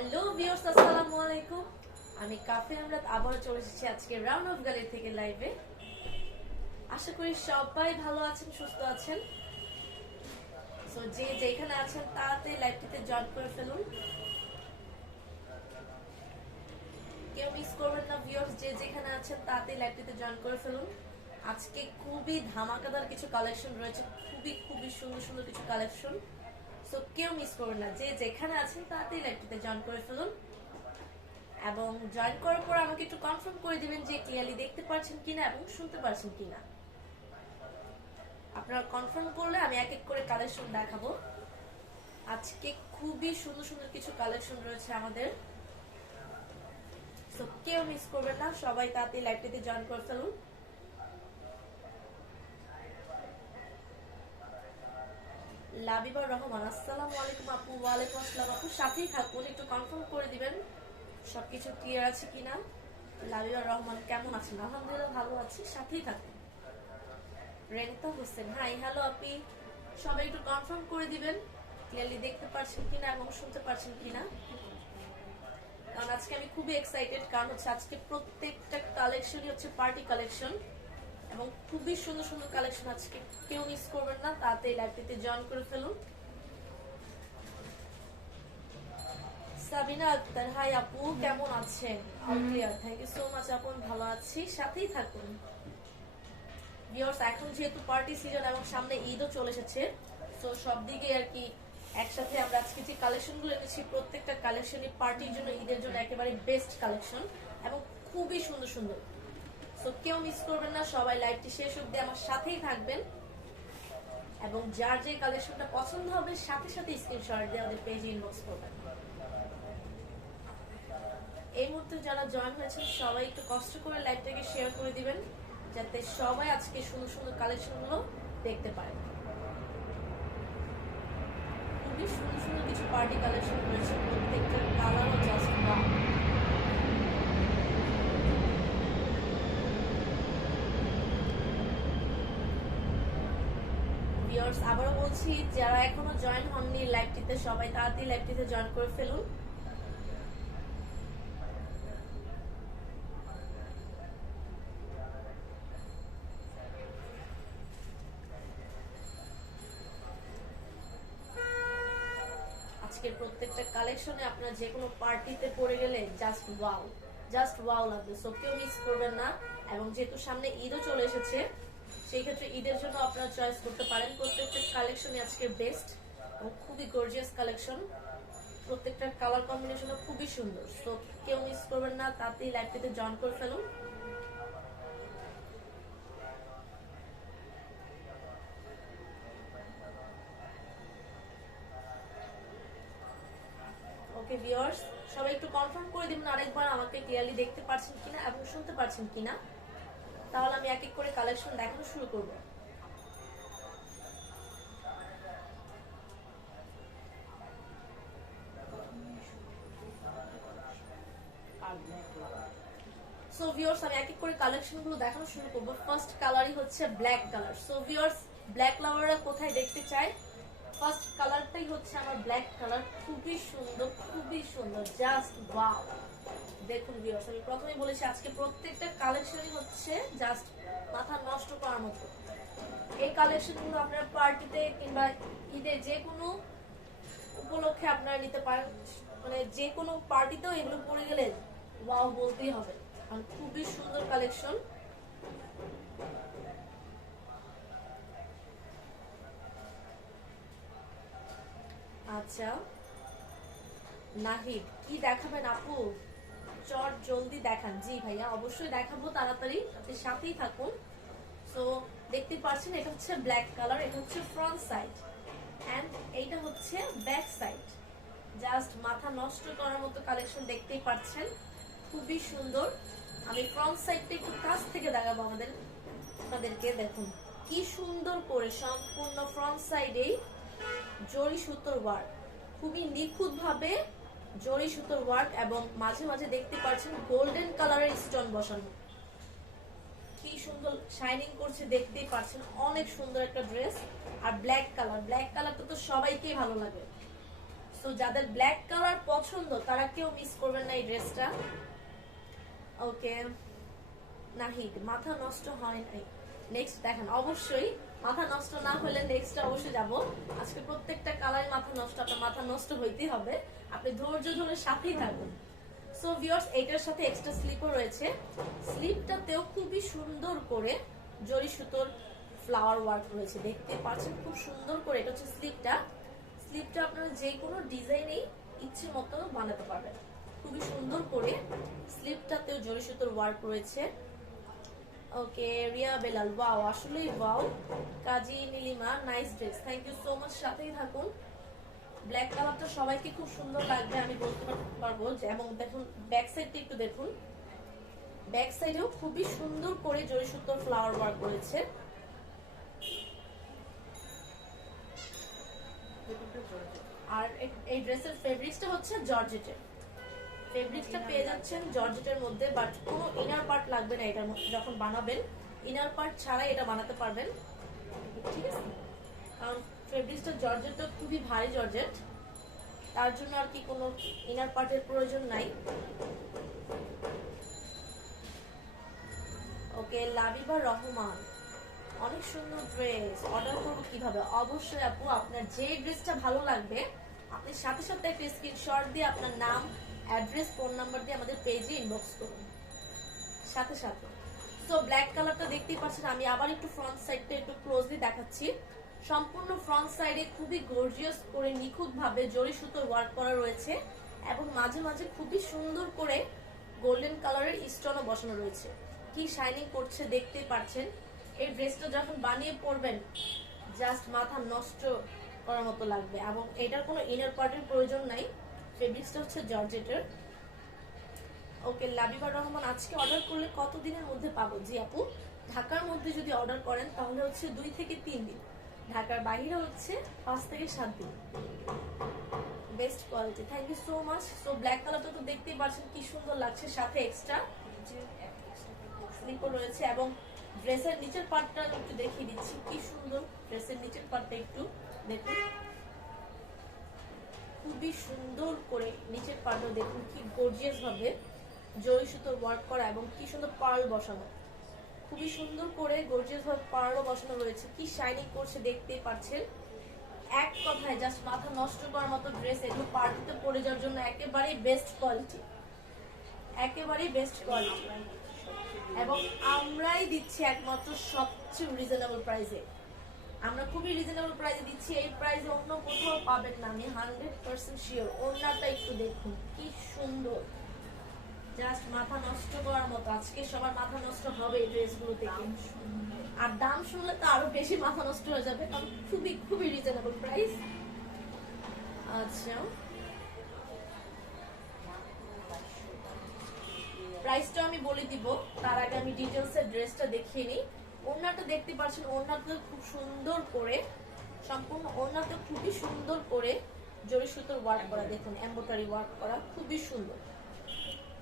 Hello viewers, আসসালামু আলাইকুম। আমি কাফে আমরাত আবার চলে এসেছি আজকে রাউন্ড অফ গ্যালারি থেকে লাইভে। আশা করি সবাই ভালো আছেন, সুস্থ আছেন। সো যে যেখানে আছেন তাড়াতাড়ি লাইভটিতে জয়েন করে ফেলুন, কেউ মিস করবেন না। ভিউয়ার্স যে যেখানে আছেন তাড়াতাড়ি লাইভটিতে জয়েন করে ফেলুন। আজকে খুবই ধামাকাদার কিছু কালেকশন রয়েছে, খুবই খুবই সুন্দর সুন্দর কিছু কালেকশন। সো কেউ মিস করবেন না, যে যেখানে আছেন তাড়াতাড়ি লাইভটিতে জয়েন করে ফেলুন এবং জয়েন করার পর আমাকে একটু কনফার্ম করে দিবেন যে ক্লিয়ারলি দেখতে পাচ্ছেন কিনা এবং শুনতে পাচ্ছেন কিনা। আপনারা কনফার্ম করলে আমি এক এক করে কালেকশন দেখাবো। আজকে খুবই সুন্দর সুন্দর কিছু কালেকশন রয়েছে আমাদের, সো কেউ মিস করবেন না, সবাই তাড়াতাড়ি লাইভটিতে জয়েন করে ফেলুন। লাবিবা রহমান, আসসালামু আলাইকুম আপু। ওয়ালাইকুম আসসালাম আপু, সাথেই থাকুন, একটু কনফার্ম করে দিবেন সবকিছু ক্লিয়ার আছে কিনা। লাবিবা রহমান কেমন আছেন? আলহামদুলিল্লাহ ভালো আছি, সাথেই থাকুন। রেন্তা হোসেন, হাই, হ্যালো আপি। সবাই একটু কনফার্ম করে দিবেন ক্লিয়ারলি দেখতে পাচ্ছেন কিনা এবং শুনতে পাচ্ছেন কিনা, কারণ আজকে আমি খুবই এক্সাইটেড। কারণ হচ্ছে আজকে প্রত্যেকটা কালেকশনই হচ্ছে পার্টি কালেকশন এবং খুবই সুন্দর সুন্দর কালেকশন। আজকে কেউ মিস করবেন না, তাতে লাইভটিতে জয়েন করে ফেলুন। সাবিনা আক্তার, হাই আপু, কেমন আছেন? All clear, thank you so much আপু, ভালো আছি, সাথেই থাকুন। ভিউয়ার্স এখন যেহেতু পার্টি সিজন এবং সামনে ঈদও চলে এসেছে, তো সব দিকে আর কি একসাথে আমরা আজকে যে কালেকশনগুলো এনেছি প্রত্যেকটা কালেকশনই পার্টির জন্য, ঈদের জন্য একেবারে বেস্ট কালেকশন এবং খুবই সুন্দর সুন্দর। সো কেউ মিস করবেন না, সবাই লাইভটি শেষ অবধি আমার সাথেই থাকবেন এবং যার যে কালেকশনটা পছন্দ হবে সাথে সাথে স্ক্রিনশট দিয়ে আমাদের পেজে ইনবক্স করবেন। এই মুহূর্তে যারা জয়েন হয়েছেন সবাই একটু কষ্ট করে লাইভটাকে শেয়ার করে দিবেন, যাতে সবাই আজকে সুন্দর সুন্দর কালেকশনগুলো দেখতে পারে। খুবই সুন্দর সুন্দর কিছু পার্টি কালেকশন রয়েছে, প্রত্যেকটা কালারও জাস্ট ওয়াও। ভিউয়ার্স আবারও বলছি, যারা এখনো জয়েন হননি লাইভটিতে সবাই তাড়াতাড়ি লাইভটিতে জয়েন করে ফেলুন। আজকের প্রত্যেকটা কালেকশনে আপনার যে কোনো পার্টিতে পড়ে গেলে জাস্ট ওয়াও লাগবে। সো কেউ মিস করবেন না। এবং যেহেতু সামনে ঈদও চলে এসেছে, সেই ক্ষেত্রে ঈদের জন্য আপনারা চয়েস করতে পারেন। প্রত্যেকটা কালেকশনই আজকের বেস্ট এবং খুবই গর্জিয়াস কালেকশন, প্রত্যেকটা কালার কম্বিনেশনও খুবই সুন্দর। সো কেউ মিস করবেন না, তাতেই লাইভটিতে জয়েন করে ফেলুন। ওকে ভিউয়ার্স, সবাই একটু কনফার্ম করে দিবেন আরেকবার আমাকে ক্লিয়ারলি দেখতে পাচ্ছেন কিনা এবং শুনতে পাচ্ছেন কিনা, তাহলে আমি এক এক করে কালেকশন দেখানো শুরু করব। সো ভিউয়ার্স আমি এক এক করে কালেকশনগুলো দেখানো শুরু করব। ফার্স্ট কালারই হচ্ছে black colour. So viewers black লাভাররা কোথায় দেখতে চায়, ফার্স্ট কালারটাই হচ্ছে আমার ব্ল্যাক কালার। খুবই সুন্দর, জাস্ট ওয়াও। দেখুন ভিউয়ার্স, আমি প্রথমেই বলেছি আজকে প্রত্যেকটা কালেকশনই হচ্ছে জাস্ট মাথা নষ্ট করার মতো। এই কালেকশনগুলো আপনারা পার্টিতে কিংবা ঈদে যে কোনো উপলক্ষে আপনারা নিতে পারেন, মানে যে কোনো পার্টিতেও এগুলো পরে গেলে ওয়াও বলতেই হবে, কারণ খুবই সুন্দর কালেকশন। আচ্ছা নাহিদ, কি দেখাবেন আপু? চট জলদি দেখান। জি ভাইয়া, অবশ্যই দেখাবো তাড়াতাড়ি, আপনি সাথেই থাকুন। সো দেখতে পাচ্ছেন এটা হচ্ছে ব্ল্যাক কালার, এটা হচ্ছে ফ্রন্ট সাইড এন্ড এইটা হচ্ছে ব্যাক সাইড। জাস্ট মাথা নষ্ট করার মতো কালেকশন, দেখতেই পাচ্ছেন খুবই সুন্দর। আমি ফ্রন্ট সাইডটা একটু কাছ থেকে দেখাবো আপনাদেরকে। দেখুন কি সুন্দর করে সম্পূর্ণ ফ্রন্ট সাইডেই জরি সুতোর ওয়ার্ক, খুবই নিখুঁত ভাবে জরি সুতোর ওয়ার্ক এবং মাঝে মাঝে দেখতে পাচ্ছেন গোল্ডেন কালারের স্টোন বসানো, কি সুন্দর শাইনিং করছে, দেখতেই পাচ্ছেন অনেক সুন্দর একটা ড্রেস। আর ব্ল্যাক কালারটা তো সবাইকেই ভালো লাগে। সো যাদের ব্ল্যাক কালার পছন্দ তারা কেউ মিস করবেন না এই ড্রেসটা। ওকে নাহিদ, মাথা নষ্ট হয় নাই। নেক্সট দেখেন, অবশ্যই মাথা নষ্ট না হলে নেক্সট অবশ্যই যাব। আজকে প্রত্যেকটা কালারে মাথা নষ্ট, আপনার মাথা নষ্ট হইতেই হবে, আপনি ধৈর্য ধরে সাথেই থাকুন। সো ভিউয়ার্স, এটার সাথে এক্সট্রা স্লিপও রয়েছে। স্লিপটাতেও খুবই সুন্দর করে জরি সুতোর ফ্লাওয়ার ওয়ার্ক রয়েছে, দেখতে পাচ্ছেন খুব সুন্দর করে। এটা হচ্ছে স্লিপটা। স্লিপটা আপনারা যে কোনো ডিজাইনেই ইচ্ছে মতো বানাতে পারবেন, খুবই সুন্দর করে। স্লিপটাতেও জরি সুতোর ওয়ার্ক রয়েছে। ওকে রিয়া বেলাল, ওয়াও, আসলেই wow. Kazi Nilima, nice dress, thank you so much, সাথেই থাকুন। ব্ল্যাক কালারটা সবাইকে খুব সুন্দর লাগবে আমি বলতে পারবো। এবং দেখুন ব্যাক সাইডটা একটু দেখুন, ব্যাক সাইডেও খুবই সুন্দর করে জরি সুতোর ফ্লাওয়ার ওয়ার্ক রয়েছে। আর এই ড্রেসের ফেব্রিক্সটা হচ্ছে জর্জেটের। ফেব্রিক্সটা পেয়ে যাচ্ছেন জর্জেটের মধ্যে, বাট কোনো ইনার পার্ট লাগবে না এটার মধ্যে। যখন বানাবেন ইনার পার্ট ছাড়াই এটা বানাতে পারবেন, ঠিক আছে? কারণ ফেব্রিক্সটা জর্জেটটা খুবই ভারী জর্জেট, তার জন্য আর কি কোনো ইনার পার্টের প্রয়োজন নাই। ওকে লাবিবা রহমান, অনেক সুন্দর ড্রেস, অর্ডার করবো কিভাবে? অবশ্যই আপু, আপনার যে ড্রেসটা ভালো লাগবে আপনি সাথে সাথে একটা স্ক্রিনশট দিয়ে আপনার নাম, অ্যাড্রেস, ফোন নাম্বার দিয়ে আমাদের পেজে ইনবক্স করুন সাথে সাথে। সো ব্ল্যাক কালারটা দেখতেই পাচ্ছেন। আমি আবার একটু ফ্রন্ট সাইডটা একটু ক্লোজলি দেখাচ্ছি। সম্পূর্ণ ফ্রন্ট সাইডে খুবই গর্জিয়াস করে নিখুঁত ভাবে জরি সুতোর ওয়ার্ক করা রয়েছে, এবং মাঝে মাঝে খুবই সুন্দর করে গোল্ডেন কালারের স্টোনও বসানো রয়েছে। কি শাইনিং করছে দেখতে পাচ্ছেন। এই ড্রেসটা যখন বানিয়ে পরবেন জাস্ট মাথা নষ্ট করার মতো লাগবে, এবং এটার কোনো ইনার পার্টের প্রয়োজন নাই। ফেব্রিক্সটা হচ্ছে জর্জেটের। ওকে লাবিবা রহমান, আজকে অর্ডার করলে কত দিনের মধ্যে পাবো? জি আপু, ঢাকার মধ্যে যদি অর্ডার করেন তাহলে হচ্ছে 2 থেকে 3 দিন, ঢাকার বাইরে হচ্ছে 5 থেকে 7 দিন। Best quality, thank you so much. So black কালারটা তো দেখতেই পাচ্ছেন কি সুন্দর লাগছে, সাথে এক্সট্রা স্লিপও রয়েছে। এবং ড্রেসের নিচের পার্টটা একটু দেখিয়ে দিচ্ছি, কি সুন্দর ড্রেসের নিচের পার্টটা একটু দেখুন, খুবই সুন্দর করে নিচের পার্টটা দেখুন, কি গর্জিয়াস ভাবে জরি সুতোর ওয়ার্ক করা, এবং কি সুন্দর পার্ল বসানো, খুবই সুন্দর করে গর্জিয়াস ভাবে পার্লও বসানো রয়েছে। কি শাইনিং করছে দেখতেই পাচ্ছেন। এক কথায় জাস্ট মাথা নষ্ট করার মতো ড্রেস। এগুলো পার্টিতে পরে যাওয়ার জন্য একেবারেই বেস্ট কোয়ালিটি, একেবারেই বেস্ট কোয়ালিটি। এবং আমরাই দিচ্ছি একমাত্র সবচেয়ে রিজনেবল প্রাইসে। আমরা খুবই রিজনেবল প্রাইসে দিচ্ছি, এই প্রাইসে অন্য কোথাও পাবেন না, আমি 100% শিওর। ওড়নাটা একটু দেখুন কি সুন্দর, জাস্ট মাথা নষ্ট করার মতো। আজকে সবার মাথা নষ্ট হবে এই ড্রেসগুলো থেকে, আর দাম শুনলে তো আরো বেশি মাথা নষ্ট হয়ে যাবে, কারণ খুবই খুবই রিজনেবল প্রাইস। আচ্ছা প্রাইসটা আমি বলে দিব, তার আগে আমি ডিটেইলসের ড্রেসটা দেখিয়ে নিই। ওড়নাটা দেখতে পাচ্ছেন, ওড়নাটা খুব সুন্দর করে, সম্পূর্ণ ওড়নাটা খুবই সুন্দর করে জরি সুতোর ওয়ার্ক করা, দেখুন এমব্রয়ডারি ওয়ার্ক করা, খুবই সুন্দর,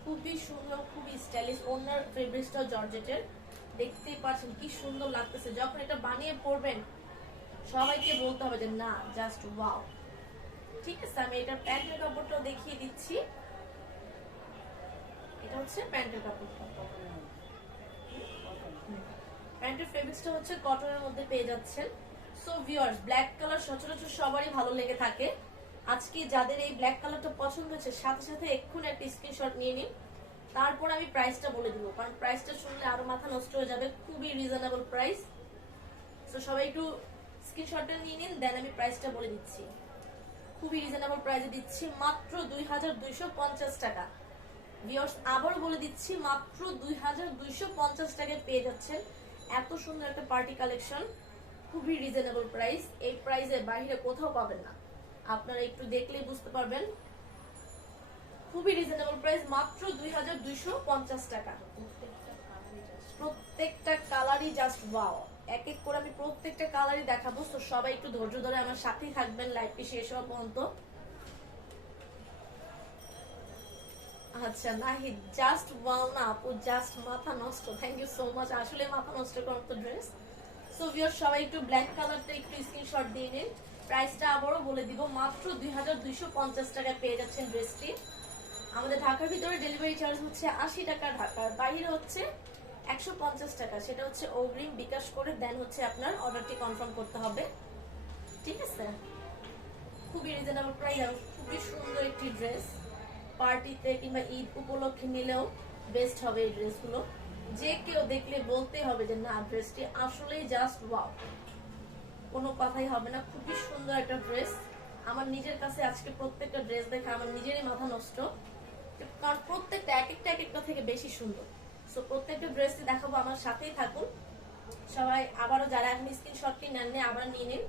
খুবই সুন্দর, খুবই স্টাইলিশ। ওড়নার ফেব্রিক্সটা জর্জেটের, দেখতেই পাচ্ছেন কি সুন্দর লাগতেছে। যখন এটা বানিয়ে পরবেন সবাইকে বলতে হবে যে না জাস্ট ওয়াও। ঠিক আছে, আমি এটা প্যান্টের কাপড়টাও দেখিয়ে দিচ্ছি। এটা হচ্ছে প্যান্টের কাপড়টা, প্যান্টের ফেব্রিক্সটা হচ্ছে কটনের মধ্যে পেয়ে যাচ্ছেন। সো ভিউয়ার্স, ব্ল্যাক কালার সচরাচর সবারই ভালো লেগে থাকে। আজকে যাদের এই ব্ল্যাক কালারটা পছন্দ হচ্ছে সাথে সাথে এক্ষুনি একটা স্ক্রিনশট নিয়ে নিন, তারপর আমি প্রাইসটা বলে দিব, কারণ প্রাইসটা শুনলে আরো মাথা নষ্ট হয়ে যাবে। খুবই রিজনেবল প্রাইস। সো সবাই একটু স্ক্রিনশটটা নিয়ে নিন, দেন আমি প্রাইসটা বলে দিচ্ছি। খুবই রিজনেবল প্রাইসে দিচ্ছি, মাত্র 2250 টাকা। ভিউয়ার্স আবারও বলে দিচ্ছি, মাত্র 2250 টাকায় পেয়ে যাচ্ছেন এত সুন্দর একটা পার্টি কালেকশন। খুবই রিজনেবল প্রাইস, এই প্রাইসে বাইরে কোথাও পাবেন না, আপনারা একটু দেখলেই বুঝতে পারবেন। খুবই রিজনেবল প্রাইস, মাত্র 2250 টাকা। প্রত্যেকটা কালারই জাস্ট ওয়াও। এক এক করে আমি প্রত্যেকটা কালারই দেখাবো, তো সবাই একটু ধৈর্য ধরে আমার সাথেই থাকবেন লাইভটি শেষ হওয়া পর্যন্ত। আচ্ছা নাহিদ, জাস্ট ওয়াও না আপু, জাস্ট মাথা নষ্ট। থ্যাংক ইউ সো মাচ, আসলে মাথা নষ্ট করার মতো ড্রেস। সো ভিউয়ার সবাই একটু ব্ল্যাক কালারটা একটু স্ক্রিনশট দিয়ে নিন, প্রাইসটা আবারও বলে দিব, মাত্র 2250 টাকায় পেয়ে যাচ্ছেন ড্রেসটি। আমাদের ঢাকার ভিতরে ডেলিভারি চার্জ হচ্ছে 80 টাকা, ঢাকার বাইরে হচ্ছে 150 টাকা। সেটা হচ্ছে অগ্রিম বিকাশ করে দেন হচ্ছে আপনার অর্ডারটি কনফার্ম করতে হবে, ঠিক আছে? খুবই রিজনেবল প্রাইস আর খুবই সুন্দর একটি ড্রেস। পার্টিতে কিংবা ঈদ উপলক্ষে নিলেও বেস্ট হবে এই ড্রেসগুলো। যে কেউ দেখলে বলতে হবে যে না, ড্রেসটি আসলেই জাস্ট ওয়াও, কোনো কথাই হবে না। খুবই সুন্দর একটা ড্রেস। আমার নিজের কাছে আজকে প্রত্যেকটা ড্রেস দেখে আমার নিজেরই মাথা নষ্ট, কারণ প্রত্যেকটা এক একটা থেকে বেশি সুন্দর। সো প্রত্যেকটা ড্রেসই দেখাবো, আমার সাথেই থাকুন সবাই। আবারও যারা এখন স্ক্রিনশটটি নেননি আবার নিয়ে নিন,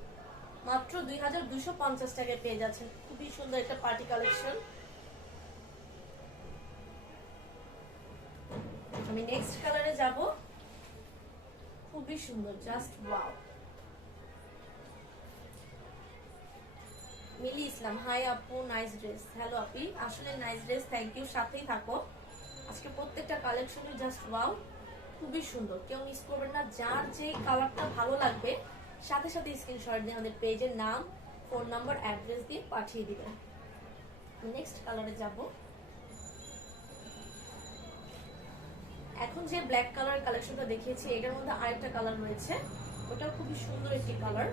মাত্র 2250 টাকায় পেয়ে যাচ্ছেন খুবই সুন্দর একটা পার্টি কালেকশন। আমি নেক্সট কালারে যাব, খুবই সুন্দর, জাস্ট ওয়াও। মিলি ইসলাম, হাই আপু, নাইস ড্রেস। হ্যালো আপি, আসলে নাইস ড্রেস, থ্যাংক ইউ, সাথেই থাকো। আজকে প্রত্যেকটা কালেকশনই জাস্ট ওয়াও, খুবই সুন্দর, কেউ মিস করবেন না। যার যে কালারটা ভালো লাগবে সাথে সাথে স্ক্রিনশট দিয়ে আমাদের পেজের নাম, ফোন নাম্বার, অ্যাড্রেস দিয়ে পাঠিয়ে দিবেন। নেক্সট কালারে যাব। এখন যে ব্ল্যাক কালার কালেকশনটা দেখিয়েছি এটার মধ্যে আরেকটা কালার রয়েছে, ওটাও খুবই সুন্দর একটি কালার।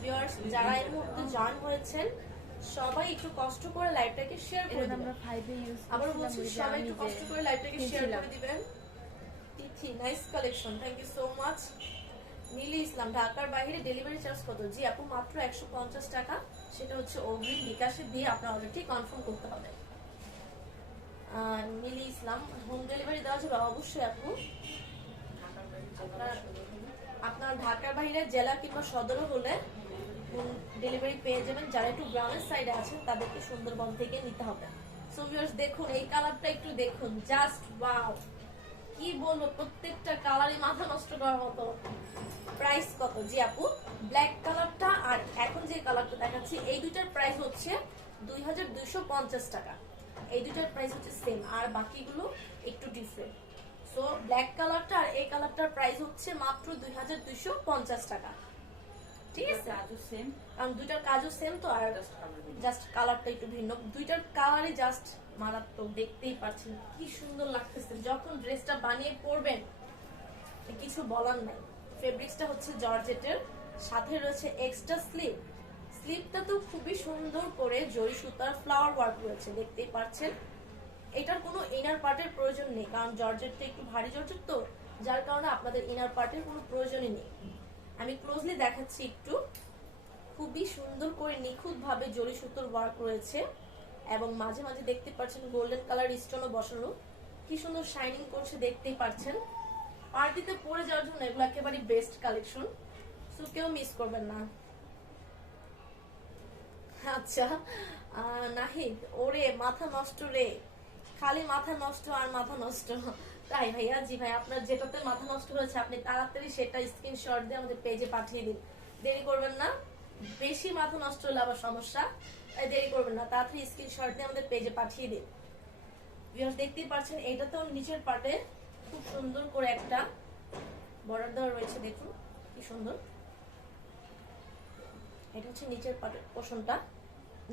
ভিউয়ার্স যারা এই মুহূর্তে জয়েন হয়েছেন সবাই একটু কষ্ট করে লাইভটাকে শেয়ার করে দিবেন। আমরা 5 এ ইউজ আবার বলছি, সবাই একটু কষ্ট করে লাইভটাকে শেয়ার করে দিবেন। Tithi, nice collection, thank you so much. Mili Islam, ঢাকার বাইরে ডেলিভারি চার্জ কত? জি আপু, মাত্র 150 টাকা। সেটা হচ্ছে অগ্রিম বিকাশে দিয়ে আপনার অর্ডারটি কনফার্ম করতে হবে। মিলি ইসলাম, হোম ডেলিভারি দেওয়া যাবে? অবশ্যই আপু। আপনার ঢাকার বাইরে জেলা কিংবা সদরও হলে হোম ডেলিভারি পেয়ে যাবেন। যারা একটু গ্রামের সাইডে আছেন তাদেরকে সুন্দরবন থেকে নিতে হবে। সো ভিউয়ার্স দেখুন, এই কালারটা একটু দেখুন, জাস্ট ওয়াও, কি বলবো, প্রত্যেকটা কালারই মাথা নষ্ট করার মতো। প্রাইস কত? জি আপু, ব্ল্যাক কালারটা আর এখন যে কালারটা দেখাচ্ছি এই দুইটার প্রাইস হচ্ছে 2250 টাকা। এই দুইটার প্রাইস হচ্ছে সেম, আর বাকিগুলো একটু ডিফারেন্ট। সো ব্ল্যাক কালারটা আর এই কালারটার প্রাইস হচ্ছে মাত্র 2250 টাকা, ঠিক আছে? কারণ দুইটার কাজও সেম তো, আর জাস্ট কালারটা একটু ভিন্ন। দুইটার কালারই জাস্ট মারাত্মক, দেখতেই পাচ্ছেন কি সুন্দর লাগতেছে। যখন ড্রেসটা বানিয়ে পরবেন কিছু বলার নাই। ফেব্রিক্সটা হচ্ছে জর্জেটের, সাথে রয়েছে এক্সট্রা স্লিভ। স্লিভটা তো খুবই সুন্দর করে জরি সুতার ফ্লাওয়ার ওয়ার্ক রয়েছে, দেখতেই পাচ্ছেন। এটার কোনো ইনার পার্টের প্রয়োজন নেই, কারণ জর্জেটটা একটু ভারী জর্জেট তো, যার কারণে আপনাদের ইনার পার্টের কোনো প্রয়োজনই নেই। আমি ক্লোজলি দেখাচ্ছি একটু, খুবই সুন্দর করে নিখুঁত ভাবে জরি সুতোর ওয়ার্ক রয়েছে, এবং মাঝে মাঝে দেখতে পাচ্ছেন গোল্ডেন কালার স্টোনও বসানো, কি সুন্দর শাইনিং করছে, দেখতেই পাচ্ছেন। পার্টিতে পরে যাওয়ার জন্য এগুলো একেবারে বেস্ট কালেকশন, সো কেউ মিস করবেন না। আচ্ছা নাহিদ, ওরে মাথা নষ্ট রে, খালি মাথা নষ্ট আর মাথা নষ্ট। তাই ভাইয়া? জি ভাই, আপনার যেটাতে মাথা নষ্ট হয়েছে আপনি তাড়াতাড়ি সেটা স্ক্রিনশট দিয়ে আমাদের পেজে পাঠিয়ে দিন, দেরি করবেন না। বেশি মাথা নষ্ট হলে আবার সমস্যা, তাই দেরি করবেন না, তাড়াতাড়ি স্ক্রিনশট দিয়ে আমাদের পেজে পাঠিয়ে দিন। ভিউয়ার্স দেখতেই পাচ্ছেন, এটা তো নিচের পার্টে খুব সুন্দর করে একটা বর্ডার দেওয়া রয়েছে, দেখুন কি সুন্দর। এটা হচ্ছে নিচের পার্টের পোর্শনটা।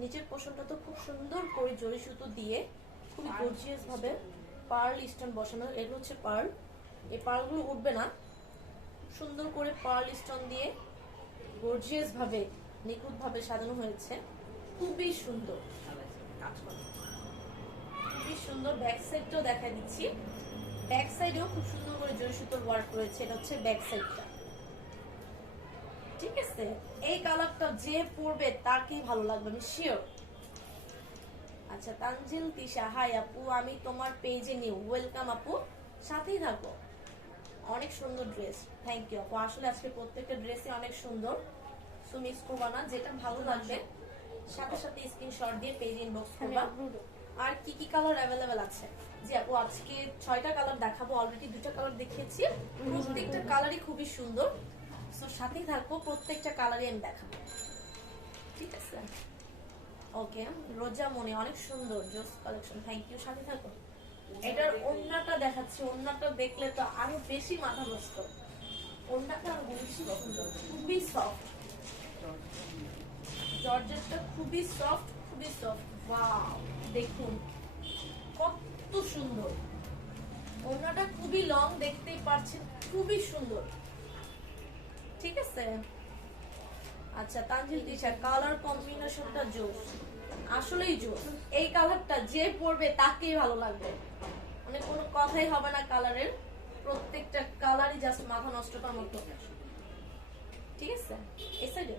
নিচের পোর্শনটা তো খুব সুন্দর করে জরি সুতো দিয়ে খুবই গর্জিয়াস ভাবে পার্ল স্টোন বসানো। এগুলো হচ্ছে পার্ল, এই পার্লগুলো উঠবে না, সুন্দর করে পার্ল স্টোন দিয়ে গর্জিয়াস ভাবে নিখুঁত ভাবে সাজানো হয়েছে, খুবই সুন্দর, খুবই সুন্দর। ব্যাক সাইডটাও দেখা দিচ্ছি, ব্যাক সাইডেও খুব সুন্দর করে জরি সুতোর ওয়ার্ক রয়েছে। এটা হচ্ছে ব্যাক সাইডটা, ঠিক আছে? এই কালারটা যে পরবে তাকেই ভালো লাগবে, আমি শিওর। আচ্ছা তানজিল তিশা, হাই আপু, আমি তোমার পেজে নিউ, ওয়েলকাম আপু, সাথেই থাকো। অনেক সুন্দর ড্রেস, থ্যাংক ইউ আপু। আসলে আজকে প্রত্যেকটা ড্রেসই অনেক সুন্দর, সো মিস করবা না। যেটা ভালো লাগবে সাথে সাথে স্ক্রিনশট দিয়ে পেজ ইনবক্স করবা। আর কি কি কালার অ্যাভেলেবেল আছে? জি আপু, আজকে 6টা কালার দেখাবো, অলরেডি 2টা কালার দেখিয়েছি, প্রত্যেকটা কালারই খুবই সুন্দর। সো সাথেই থাকবো, প্রত্যেকটা কালারই আমি দেখাবো, ঠিক আছে? ওকে, রোজা মনে, অনেক সুন্দর জোস কালেকশন, থ্যাংক ইউ, সাথে থাকো। এটার ওড়নাটা দেখাচ্ছি, ওড়নাটা দেখলে তো আরো বেশি মাথা নষ্ট। ওড়নাটা খুবই সফট, জর্জেটটা খুবই সফট, খুবই সফট। ওয়াও, দেখুন কত সুন্দর। ওড়নাটা খুবই লং, দেখতেই পাচ্ছেন, খুবই সুন্দর। ঠিক আছে। আচ্ছা তানজিল তিশা, কালার কম্বিনেশনটা জোস, আসলেই জোস। এই কালারটা যে পরবে তাকেই ভালো লাগবে, মানে কোনো কথাই হবে না কালারের। প্রত্যেকটা কালারই জাস্ট মাথা নষ্ট করার মতো। ঠিক আছে, এই সাইডে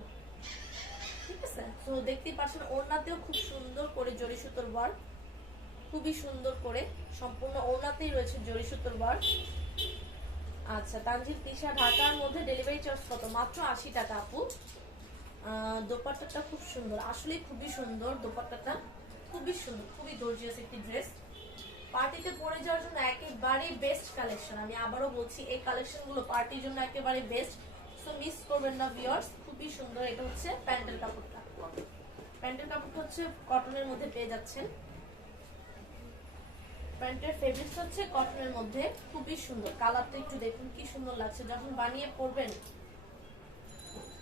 ঠিক আছে। তো দেখতেই পাচ্ছেন ওড়নাতেও খুব সুন্দর করে জরি সুতোর ওয়ার্ক, খুবই সুন্দর করে সম্পূর্ণ ওড়নাতেই রয়েছে জরি সুতোর ওয়ার্ক। আচ্ছা তানজিল তিশা, ঢাকার মধ্যে ডেলিভারি চার্জ কত? মাত্র 80 টাকা আপু। দোপাট্টাটা খুব সুন্দর, আসলে খুবই সুন্দর দোপাট্টাটা, খুবই সুন্দর, খুবই গর্জিয়াস একটি ড্রেস। পার্টিতে পরে যাওয়ার জন্য একেবারে বেস্ট কালেকশন। আমি আবারও বলছি এই কালেকশনগুলো পার্টির জন্য একেবারে বেস্ট, সো মিস করবেন না ভিউয়ার্স। খুবই সুন্দর। এটা হচ্ছে প্যান্টের কাপড়টা, প্যান্টের কাপড়টা হচ্ছে কটনের মধ্যে পেয়ে যাচ্ছেন। প্যান্টের ফেব্রিক্স হচ্ছে কটনের মধ্যে, খুবই সুন্দর। কালারটা একটু দেখুন কি সুন্দর লাগছে, যখন বানিয়ে পরবেন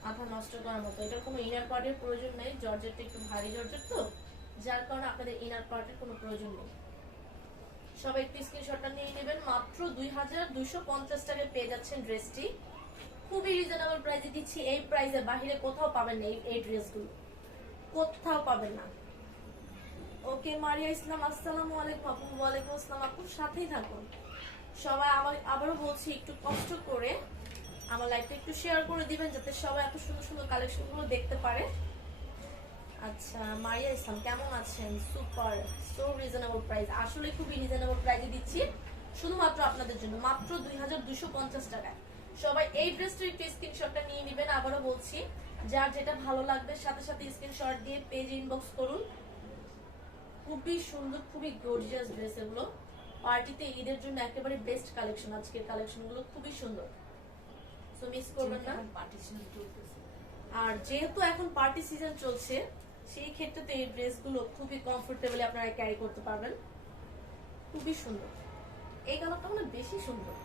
মাথা নষ্ট করার মতো। এটার কোনো ইনার পার্টের প্রয়োজন নেই, জর্জেটটা একটু ভারী জর্জেট তো, যার কারণে আপনাদের ইনার পার্টের কোনো প্রয়োজন নেই। সবাই একটু স্ক্রিনশটটা নিয়ে নেবেন। মাত্র 2250 টাকায় পেয়ে যাচ্ছেন ড্রেসটি, খুবই রিজনেবল প্রাইসে দিচ্ছি। এই প্রাইসে বাহিরে কোথাও পাবেন না, এই ড্রেসগুলো কোথাও পাবেন না। ওকে মারিয়া ইসলাম, আসসালামু আলাইকুম আপু। ওয়ালাইকুম আসসালাম আপু, সাথেই থাকুন সবাই। আবারও বলছি একটু কষ্ট করে আমার লাইভটা একটু শেয়ার করে দিবেন, যাতে সবাই এত সুন্দর সুন্দর কালেকশনগুলো দেখতে পারে। আচ্ছা মারিয়া ইসলাম কেমন আছেন? সুপার, সো রিজনেবল প্রাইস, আসলে খুবই রিজনেবল প্রাইসে দিচ্ছি শুধুমাত্র আপনাদের জন্য, মাত্র 2250 টাকায়। সবাই এই ড্রেসটার একটু স্ক্রিনশটটা নিয়ে নেবেন। আবারও বলছি, যার যেটা ভালো লাগবে সাথে সাথে স্ক্রিনশট দিয়ে পেজ ইনবক্স করুন। খুবই সুন্দর, খুবই গর্জিয়াস ড্রেস এগুলো। পার্টিতে ঈদের জন্য একেবারে বেস্ট কালেকশন, আজকের কালেকশনগুলো খুবই সুন্দর, সো মিস করবেন না। আর যেহেতু এখন পার্টি সিজন চলছে, সেই ক্ষেত্রে তো এই ড্রেসগুলো খুবই কমফোর্টেবলি আপনারা ক্যারি করতে পারবেন, খুবই সুন্দর। এই কালারটা মানে বেশি সুন্দর,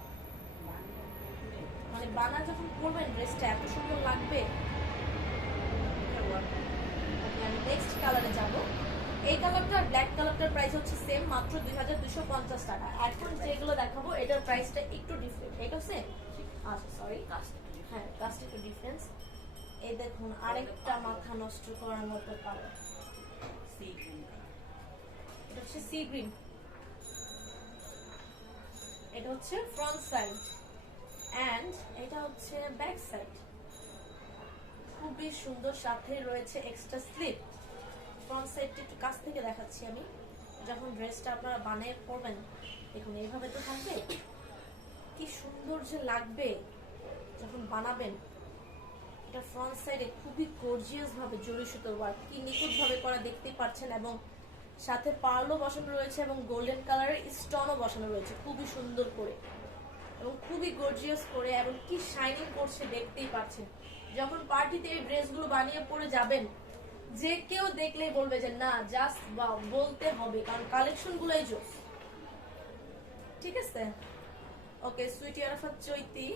মানে বানা যখন পরবেন ড্রেসটা এত সুন্দর লাগবে। আমি নেক্সট কালারে যাব। এই কালারটা আর ব্ল্যাক কালারটার প্রাইস হচ্ছে সেম, মাত্র 2250 টাকা। এখন যেগুলো দেখাবো এটার প্রাইসটা একটু ডিফারেন্ট। এটা সেম, আচ্ছা সরি, হ্যাঁ কাস্ট একটু ডিফারেন্স। এই দেখুন আরেকটা মাথা নষ্ট করার মতো কালার, এটা হচ্ছে সি গ্রিন। এটা হচ্ছে ফ্রন্ট সাইড এন্ড এটা হচ্ছে ব্যাক সাইড, খুবই সুন্দর। সাথে রয়েছে এক্সট্রা স্লিপ। ফ্রন্ট সাইডটা একটু কাছ থেকে দেখাচ্ছি আমি, যখন ড্রেসটা আপনারা বানিয়ে পরবেন দেখুন এইভাবে তো থাকবে, কি সুন্দর যে লাগবে যখন বানাবেন। এটা ফ্রন্ট সাইডে খুবই গর্জিয়াস ভাবে জরি সুতোর ওয়ার্ক, কি নিখুঁত ভাবে করা দেখতেই পাচ্ছেন, এবং সাথে পার্লও বসানো রয়েছে এবং গোল্ডেন কালারের স্টোনও বসানো রয়েছে খুবই সুন্দর করে এবং খুবই গর্জিয়াস করে, এবং কি শাইনিং করছে দেখতেই পাচ্ছেন। যখন পার্টিতে এই ড্রেসগুলো বানিয়ে পরে যাবেন, যে কেউ দেখলেই বলবে যে না জাস্ট ওয়াও, বলতে হবে, কারণ কালেকশনগুলোই জোস। ঠিক আছে। ওকে সুইটি আরাফাত চৈতি,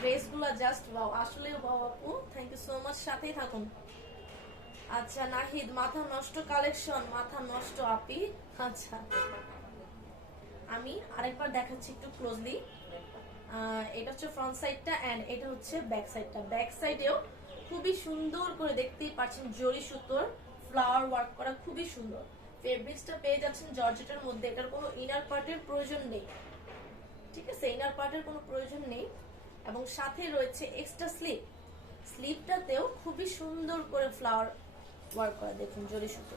ড্রেসগুলো জাস্ট ওয়াও, আসলে ওয়াও আপু, থ্যাংক ইউ সো মাচ, সাথেই থাকুন। আচ্ছা নাহিদ, মাথা নষ্ট কালেকশন, মাথা নষ্ট আপি। আচ্ছা আমি আরেকবার দেখাচ্ছি একটু ক্লোজলি। এটা হচ্ছে ফ্রন্ট সাইডটা এন্ড এটা হচ্ছে ব্যাক সাইডটা। ব্যাক সাইডেও খুবই সুন্দর করে দেখতেই পাচ্ছেন জরি সুতোর ফ্লাওয়ার ওয়ার্ক করা, খুবই সুন্দর। ফেব্রিক্সটা পেয়ে যাচ্ছেন জর্জেটের মধ্যে, এটার কোনো ইনার পার্টের প্রয়োজন নেই। ঠিক আছে, ইনার পার্টের কোনো প্রয়োজন নেই, এবং সাথে রয়েছে এক্সট্রা স্লিপ। স্লিপটাতেও খুবই সুন্দর করে ফ্লাওয়ার ওয়ার্ক করা, দেখুন জরি সুতো,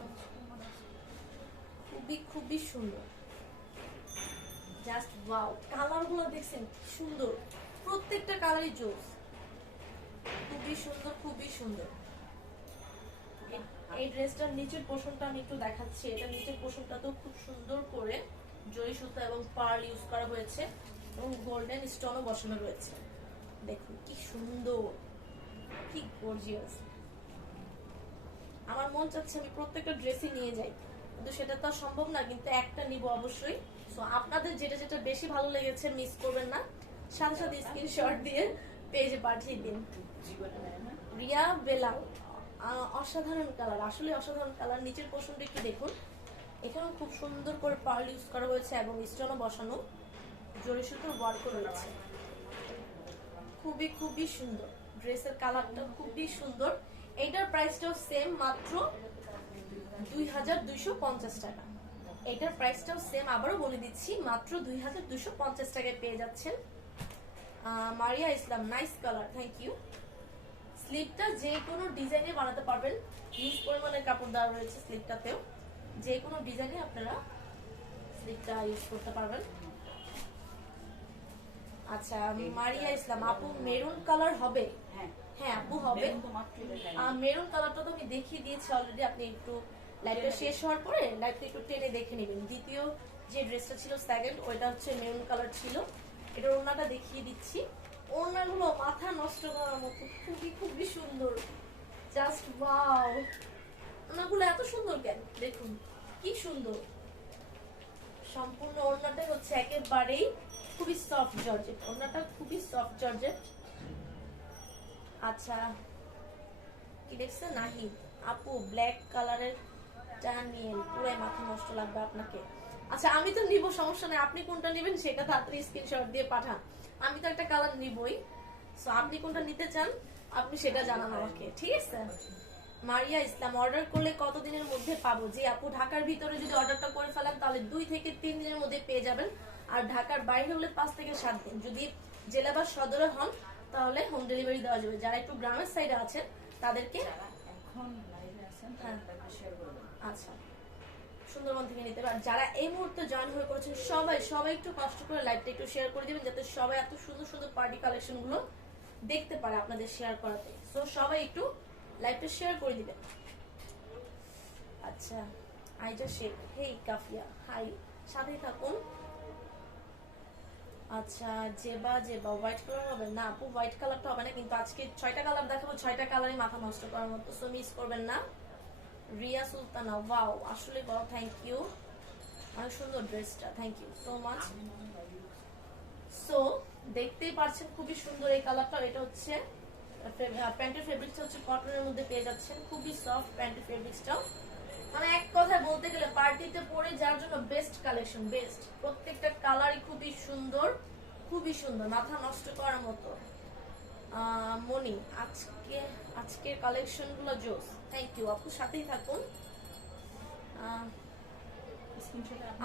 খুবই খুবই সুন্দর, জাস্ট ওয়াও। কালারগুলো দেখছেন কি সুন্দর, প্রত্যেকটা কালারই জোস, খুবই সুন্দর, খুবই সুন্দর। এই ড্রেসটার নিচের পোর্শনটা আমি একটু দেখাচ্ছি। এটা নিচের পোর্শনটাতেও খুব সুন্দর করে জরি সুতো এবং পার্ল ইউজ করা হয়েছে এবং গোল্ডেন স্টোনও বসানো রয়েছে, দেখুন কি সুন্দর, কি গর্জিয়াস। আমার মন চাচ্ছে আমি প্রত্যেকটা ড্রেসই নিয়ে যাই, কিন্তু সেটা তো সম্ভব না, কিন্তু একটা নিব অবশ্যই। সো আপনাদের যেটা যেটা বেশি ভালো লেগেছে মিস করবেন না, সাথে সাথে স্ক্রিনশট দিয়ে পেজে পাঠিয়ে দিন। রিয়া বেলাল, অসাধারণ কালার, আসলে অসাধারণ কালার। নিচের পোর্শনটা একটু দেখুন, এখানেও খুব সুন্দর করে পার্ল ইউজ করা হয়েছে এবং স্টোনও বসানো, জরি সুতোর ওয়ার্ক রয়েছে। খুবই খুবই সুন্দর, ড্রেসের কালারটা খুবই সুন্দর। এটার প্রাইসটাও সেম, মাত্র 2250 টাকা। এটার প্রাইসটাও সেম, আবারও বলে দিচ্ছি, মাত্র 2250 টাকায় পেয়ে যাচ্ছেন। Maria Islam, nice colour, thank you. স্লিপটা যে কোনো ডিজাইনে বানাতে পারবেন, হিউজ পরিমাণের কাপড় দেওয়া রয়েছে স্লিপটাতেও, যে কোনো ডিজাইনে আপনারা স্লিপটা ইউজ করতে পারবেন। আচ্ছা মারিয়া ইসলাম আপু, মেরুন কালার হবে? হ্যাঁ আপু হবে। মেরুন কালারটা তো আমি দেখিয়ে দিয়েছি অলরেডি, আপনি একটু লাইভটা শেষ হওয়ার পরে লাইভটা একটু টেনে দেখে নেবেন। দ্বিতীয় যে ড্রেসটা ছিল সেকেন্ড, ওইটা হচ্ছে মেরুন কালার ছিল। এটার ওড়নাটা দেখিয়ে দিচ্ছি। ওড়নাগুলো মাথা নষ্ট করার মতো, খুবই খুবই সুন্দর, জাস্ট ওয়াও। ওড়নাগুলো এত সুন্দর কেন, দেখুন কি সুন্দর। সম্পূর্ণ ওড়নাটা হচ্ছে একেবারেই খুবই সফট জর্জেট, ওড়নাটা খুবই সফট জর্জেট। আচ্ছা কি দেখছেন নাহিদ আপু, ব্ল্যাক কালারের টা নিয়ে পুরো মাথা নষ্ট লাগবে আপনাকে। আচ্ছা আমি তো নিব, সমস্যা নেই, আপনি কোনটা নেবেন সেটা তাড়াতাড়ি স্ক্রিনশট দিয়ে পাঠান। আমি তো একটা কালার নিবই, সো আপনি কোনটা নিতে চান আপনি সেটা জানান আমাকে, ঠিক আছে? মারিয়া ইসলাম, অর্ডার করলে কতদিনের মধ্যে পাবো? যে আপু ঢাকার ভিতরে যদি অর্ডারটা করে ফেলেন তাহলে 2 থেকে 3 দিনের মধ্যে পেয়ে যাবেন, আর ঢাকার বাইরে হলে 5 থেকে 7 দিন। যদি জেলা বা সদরে হন তাহলে হোম ডেলিভারি দেওয়া যাবে। যারা একটু গ্রামের সাইডে আছেন তাদেরকে আচ্ছা সুন্দরবন থেকে নিতে পারেন। যারা এই মুহূর্তে জয়েন হয়ে করেছেন সবাই সবাই একটু কষ্ট করে লাইভটা একটু শেয়ার করে দিবেন, যাতে সবাই এত সুন্দর সুন্দর পার্টি কালেকশন গুলো দেখতে পারে আপনাদের শেয়ার করাতে। সো সবাই একটু লাইভটা শেয়ার করে দিবেন। আচ্ছা আইজা শেখ, হেই কাফিয়া, হাই, সাথেই থাকুন। আচ্ছা জেবা জেবা, হোয়াইট কালার হবে না আপু? হোয়াইট কালারটা হবে না, কিন্তু আজকে 6টা কালার দেখাবো, 6টা কালারই মাথা নষ্ট করার মতো, সো মিস করবেন না। রিয়া সুলতানা, ওয়াও আসলে বড়, থ্যাংক ইউ, অনেক সুন্দর ড্রেসটা, thank you so much. So দেখতেই পাচ্ছেন খুবই সুন্দর এই কালারটা। এটা হচ্ছে প্যান্টের ফেব্রিক্সটা হচ্ছে কটনের মধ্যে পেয়ে যাচ্ছেন, খুবই সফট প্যান্টের ফেব্রিক্সটাও। মানে এক কথায় বলতে গেলে পার্টিতে পরে যার জন্য বেস্ট কালেকশন, বেস্ট। প্রত্যেকটা কালারই খুবই সুন্দর, খুবই সুন্দর, মাথা নষ্ট করার মতো। মনি, আজকের কালেকশন গুলো জোস, থ্যাংক ইউ আপু, সাথেই থাকুন।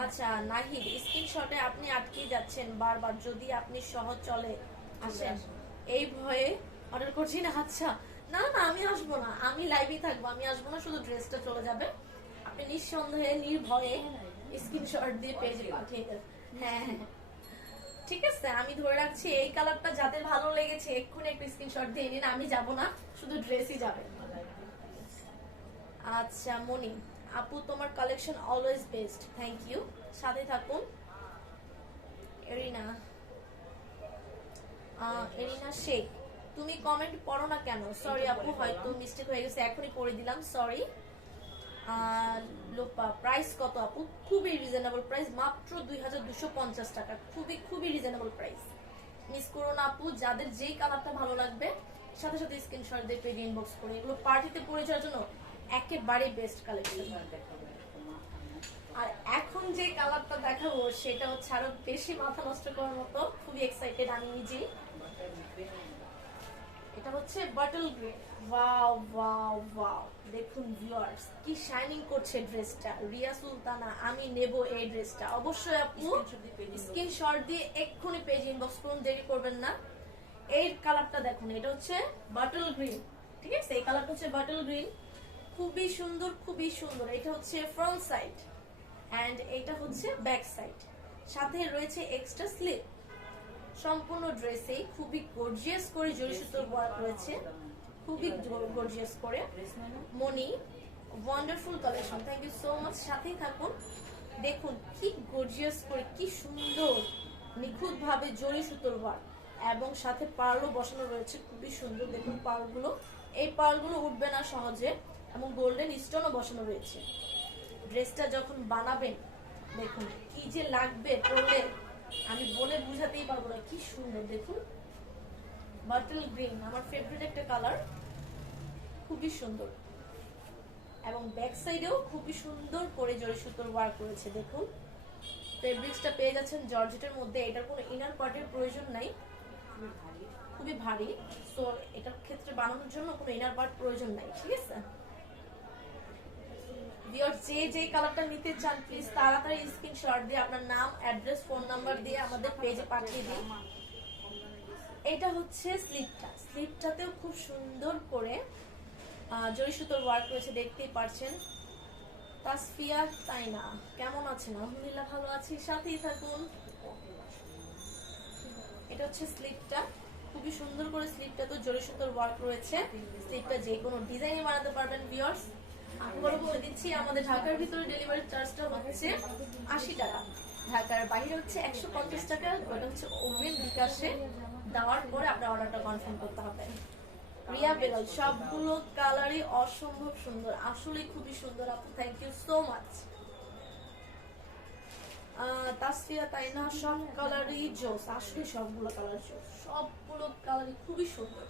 আচ্ছা নাহিদ, স্ক্রিনশটে আপনি আটকে যাচ্ছেন বারবার, যদি আপনি সহজ চলে আসেন এই ভয়ে অর্ডার করছি না। আচ্ছা না না আমি আসবো না, আমি লাইভে থাকবো, আমি আসবো না, শুধু ড্রেসটা চলে যাবে। আপনি নিঃসন্দেহে নির্ভয়ে স্ক্রিনশট দিয়ে পেজে পাঠিয়ে দেন। হ্যাঁ হ্যাঁ ঠিক আছে, আমি ধরে রাখছি। এই কালারটা যাদের ভালো লেগেছে এক্ষুনি একটা স্ক্রিনশট দিয়ে নিন, আমি যাব না, শুধু ড্রেসই যাবে। আচ্ছা মনি আপু, তোমার collection always best, thank you, সাথে থাকুন। এরিনা শেখ, তুমি কমেন্ট পড়ো না কেন? সরি আপু, হয়তো মিস্টেক হয়ে গেছে, এখনই করে দিলাম, সরি। লোপা, প্রাইস কত আপু? খুবই রিজনেবল প্রাইস, মাত্র 2250 টাকা, খুবই খুবই রিজনেবল প্রাইস। মিস করো না আপু, যাদের যেই কালারটা ভালো লাগবে সাথে সাথে স্ক্রিনশট দিয়ে পেজ ইনবক্স করে। এগুলো পার্টিতে পরে যাওয়ার জন্য একেবারে বেস্ট কালেকশন। আর এখন যে কালারটা দেখাবো সেটা হচ্ছে আরো বেশি মাথা নষ্ট করার মতো, খুবই এক্সাইটেড আমি নিজেই। এটা হচ্ছে bottle grey, wow wow wow, দেখুন ভিউয়ার্স কি শাইনিং করছে ড্রেসটা। রিয়া সুলতানা, আমি নেব এই ড্রেসটা। অবশ্যই আপু স্ক্রিনশট দিয়ে এক্ষুনি পেজ ইনবক্স করুন, দেরি করবেন না। এই কালারটা দেখুন, এটা হচ্ছে বাটল গ্রিন, ঠিক আছে? এই কালারটা হচ্ছে বাটল গ্রিন, খুবই সুন্দর খুবই সুন্দর। এটা হচ্ছে ফ্রন্ট সাইড এন্ড এটা হচ্ছে ব্যাক সাইড, সাথে রয়েছে এক্সট্রা স্লিপ। সম্পূর্ণ ড্রেসে খুবই গর্জিয়াস করে জরি সুতোর ওয়ার্ক রয়েছে, খুবই গর্জিয়াস করে। Moni, wonderful collection, thank you so much, সাথেই থাকুন। দেখুন কি গর্জিয়াস করে, কি সুন্দর নিখুঁত ভাবে জরি সুতোর ওয়ার্ক, এবং সাথে পার্লও বসানো রয়েছে, খুবই সুন্দর। দেখুন পার্লগুলো, এই পার্লগুলো উঠবে না সহজে, এবং গোল্ডেন স্টোনও বসানো রয়েছে। ড্রেসটা যখন বানাবেন দেখুন কি যে লাগবে পরলে, আমি বলে বুঝাতেই পারবো না, কি সুন্দর। দেখুন বাটল গ্রিন আমার ফেভারিট একটা কালার, খুবই সুন্দর। এবং ব্যাক সাইডেও খুবই সুন্দর করে জরি সুতোর ওয়ার্ক করেছে। দেখুন ফেব্রিক্সটা পেয়ে যাচ্ছেন জর্জেটের মধ্যে। এটার কোনো ইনার পার্টের প্রয়োজন নাই, খুবই ভারী। সো এটার ক্ষেত্রে বানানোর জন্য কোনো ইনার পার্ট প্রয়োজন নাই, ঠিক আছে। ভিউয়ার্স যে কালারটা নিতে চান প্লিজ তাড়াতাড়ি স্ক্রিনশট দিয়ে আপনার নাম, অ্যাড্রেস, ফোন নাম্বার দিয়ে আমাদের পেজে পাঠিয়ে দিন। এটা হচ্ছে স্লিপটাতেও খুব সুন্দর করে জরি সুতোর ওয়ার্ক রয়েছে, দেখতেই পারছেন। তাসফিয়া তাইনা কেমন আছেন? আলহামদুলিল্লাহ ভালো আছি, সাথেই থাকুন। এটা হচ্ছে স্লিপটা, খুবই সুন্দর করে স্লিপটা তো জরি সুতোর ওয়ার্ক রয়েছে। স্লিপটা যে কোনো ডিজাইনে বানাতে পারবেন ভিউয়ার্স। আবারও বলে দিচ্ছি আমাদের ঢাকার ভিতরে ডেলিভারি চার্জটা হচ্ছে 80 টাকা, ঢাকার বাইরে হচ্ছে 150 টাকা। ওটা হচ্ছে অগ্রিম বিকাশে দেওয়ার পরে আপনার অর্ডারটা কনফার্ম করতে হবে। রিয়া বেলাল সবগুলো কালারই অসম্ভব সুন্দর, আসলে খুবই সুন্দর আপু, thank you so much. Tasfia Taina সব কালারই জোস, আসলে সবগুলো কালার জোস, সবগুলো কালারই খুবই সুন্দর।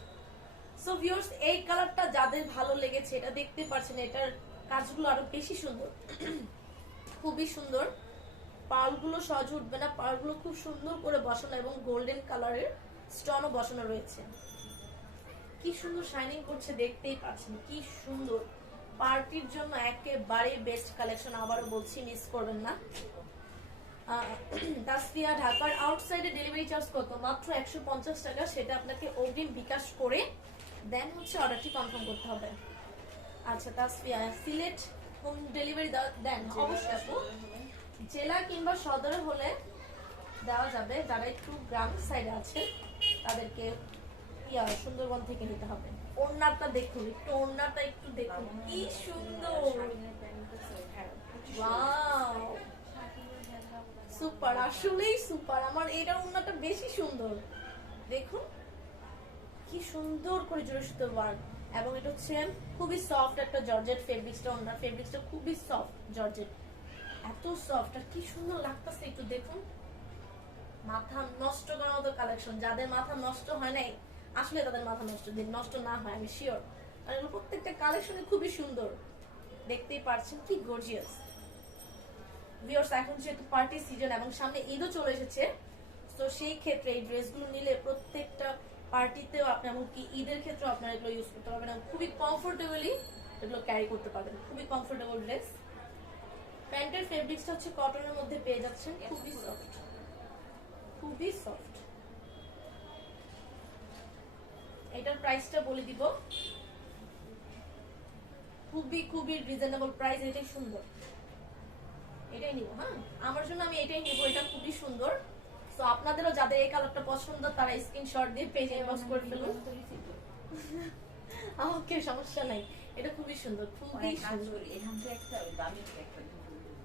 সো ভিউয়ার্স এই কালারটা যাদের ভালো লেগেছে, এটা দেখতে পাচ্ছেন এটার কাজগুলো আরো বেশি সুন্দর, খুবই সুন্দর। পার্লগুলো সহজে উঠবে না, পার্লগুলো খুব সুন্দর করে বসানো এবং গোল্ডেন কালারের স্টোনও বসানো রয়েছে। কি সুন্দর শাইনিং করছে, দেখতেই পাচ্ছেন কি সুন্দর। পার্টির জন্য একেবারে বেস্ট কালেকশন, আবারও বলছি মিস করবেন না। তাসফিয়া ঢাকার আউটসাইডে ডেলিভারি চার্জ কত? মাত্র 150 টাকা, সেটা আপনাকে অগ্রিম বিকাশ করে দেন হচ্ছে অর্ডারটি কনফার্ম করতে হবে। আচ্ছা তাসফিয়া সিলেট হোম ডেলিভারি দেন? অবশ্যই আপু, জেলা কিংবা সদরে হলে দেওয়া যাবে। যারা একটু গ্রাম সাইডে আছে তাদেরকে সুন্দরবন থেকে নিতে হবে। ওড়নাটা দেখুন, একটু ওড়নাটা একটু দেখুন কি সুন্দর, ওয়াও সুপার, আসলেই সুপার। আমার এটা ওড়নাটা বেশি সুন্দর, দেখুন কি সুন্দর করে জড়ি সুতোর ওয়ার্ক। এবং এটা হচ্ছে খুবই সফট একটা জর্জেট ফেব্রিক্সটা, ওড়নার ফেব্রিক্সটা খুবই সফট জর্জেট, এত সফট আর কি সুন্দর লাগতেছে, একটু দেখুন। মাথা নষ্ট করার মতো কালেকশন, যাদের মাথা নষ্ট হয় নাই আসলে তাদের মাথা নষ্ট না হয় আমি শিওর। আর এগুলো প্রত্যেকটা কালেকশনে খুবই সুন্দর, দেখতেই পারছেন কি গর্জিয়াস। ভিউয়ার্স এখন যেহেতু পার্টি সিজন এবং সামনে ঈদও চলে এসেছে, তো সেই ক্ষেত্রে এই ড্রেসগুলো নিলে প্রত্যেকটা পার্টিতেও আপনি এমনকি ঈদের ক্ষেত্রেও আপনারা এগুলো ইউজ করতে পারবেন এবং খুবই কমফোর্টেবলি এগুলো ক্যারি করতে পারবেন, খুবই কমফোর্টেবল ড্রেস। প্যান্টের ফেব্রিক্সটা হচ্ছে কটনের মধ্যে পেয়ে যাচ্ছেন, খুবই সফট, খুবই সফট। এটার প্রাইসটা বলে দিব, খুবই খুবই রিজনেবল প্রাইস, এটাই সুন্দর, এটাই নিব। হ্যাঁ আমার জন্য আমি এটাই নিব, এটা খুবই সুন্দর। তো আপনাদেরও যাদের এই কালারটা পছন্দ তারা স্ক্রিনশট দিয়ে পেজে ইনবক্স করে ফেলুন। ওকে সমস্যা নাই, এটা খুবই সুন্দর, খুবই সুন্দর।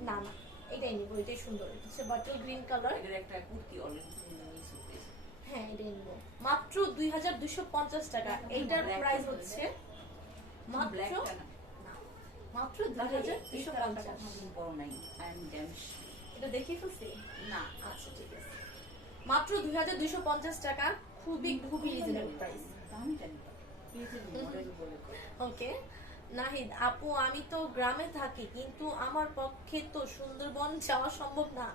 না না এটাই নিব, এটাই সুন্দর। এটা হচ্ছে বাটল গ্রিন কালার, এর একটা কুর্তি অলরেডি। হ্যাঁ এটাই নিব, মাত্র 2250 টাকা। এইটার প্রাইস হচ্ছে মাত্র 2250। এটা দেখিয়ে ফেলছি না? আচ্ছা ঠিক আছে, মাত্র 2250 টাকা, খুবই খুবই রিজনেবল প্রাইস। ওকে নাহিদ আপু, আমি তো গ্রামে থাকি কিন্তু আমার পক্ষে তো সুন্দরবন যাওয়া সম্ভব না,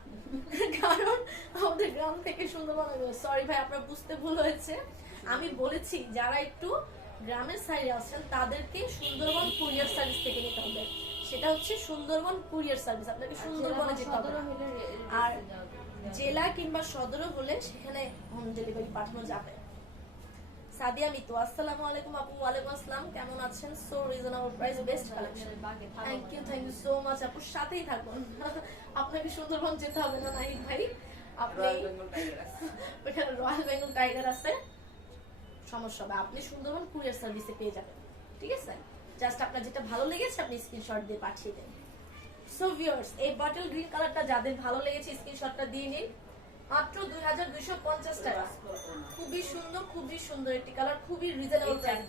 কারণ আমাদের গ্রাম থেকে সুন্দরবন। সরি ভাই আপনার বুঝতে ভুল হয়েছে, আমি বলেছি যারা একটু গ্রামের সাইডে আছেন তাদেরকে সুন্দরবন কুরিয়ার সার্ভিস থেকে নিতে হবে। সেটা হচ্ছে সুন্দরবন কুরিয়ার সার্ভিস, আপনাকে সুন্দরবনে যেতে হবে। আর জেলা কিংবা সদর হলে সেখানে হোম ডেলিভারি পাঠানো যাবে। সাদিয়া মিতু আসসালামু আলাইকুম আপু। ওয়ালাইকুম আসসালাম, কেমন আছেন? So reasonable price, best collection, thank you so much আপু, সাথেই থাকুন। আপনাকে সুন্দরবন যেতে হবে না নাহিদ ভাই, আপনি ওখানে রয়্যাল বেঙ্গল টাইগার আছে, সমস্যা হবে, আপনি সুন্দরবন কুরিয়ার সার্ভিসে পেয়ে যাবেন, ঠিক আছে। জাস্ট আপনার যেটা ভালো লেগেছে আপনি স্ক্রিনশট দিয়ে পাঠিয়ে দেন। সো ভিউয়ার্স এই বটল গ্রিন কালারটা যাদের ভালো লেগেছে স্ক্রিনশটটা দিয়ে নিন, মাত্র 2250 টাকা, খুবই সুন্দর, খুবই সুন্দর একটি কালার, খুবই রিজনেবল প্রাইস।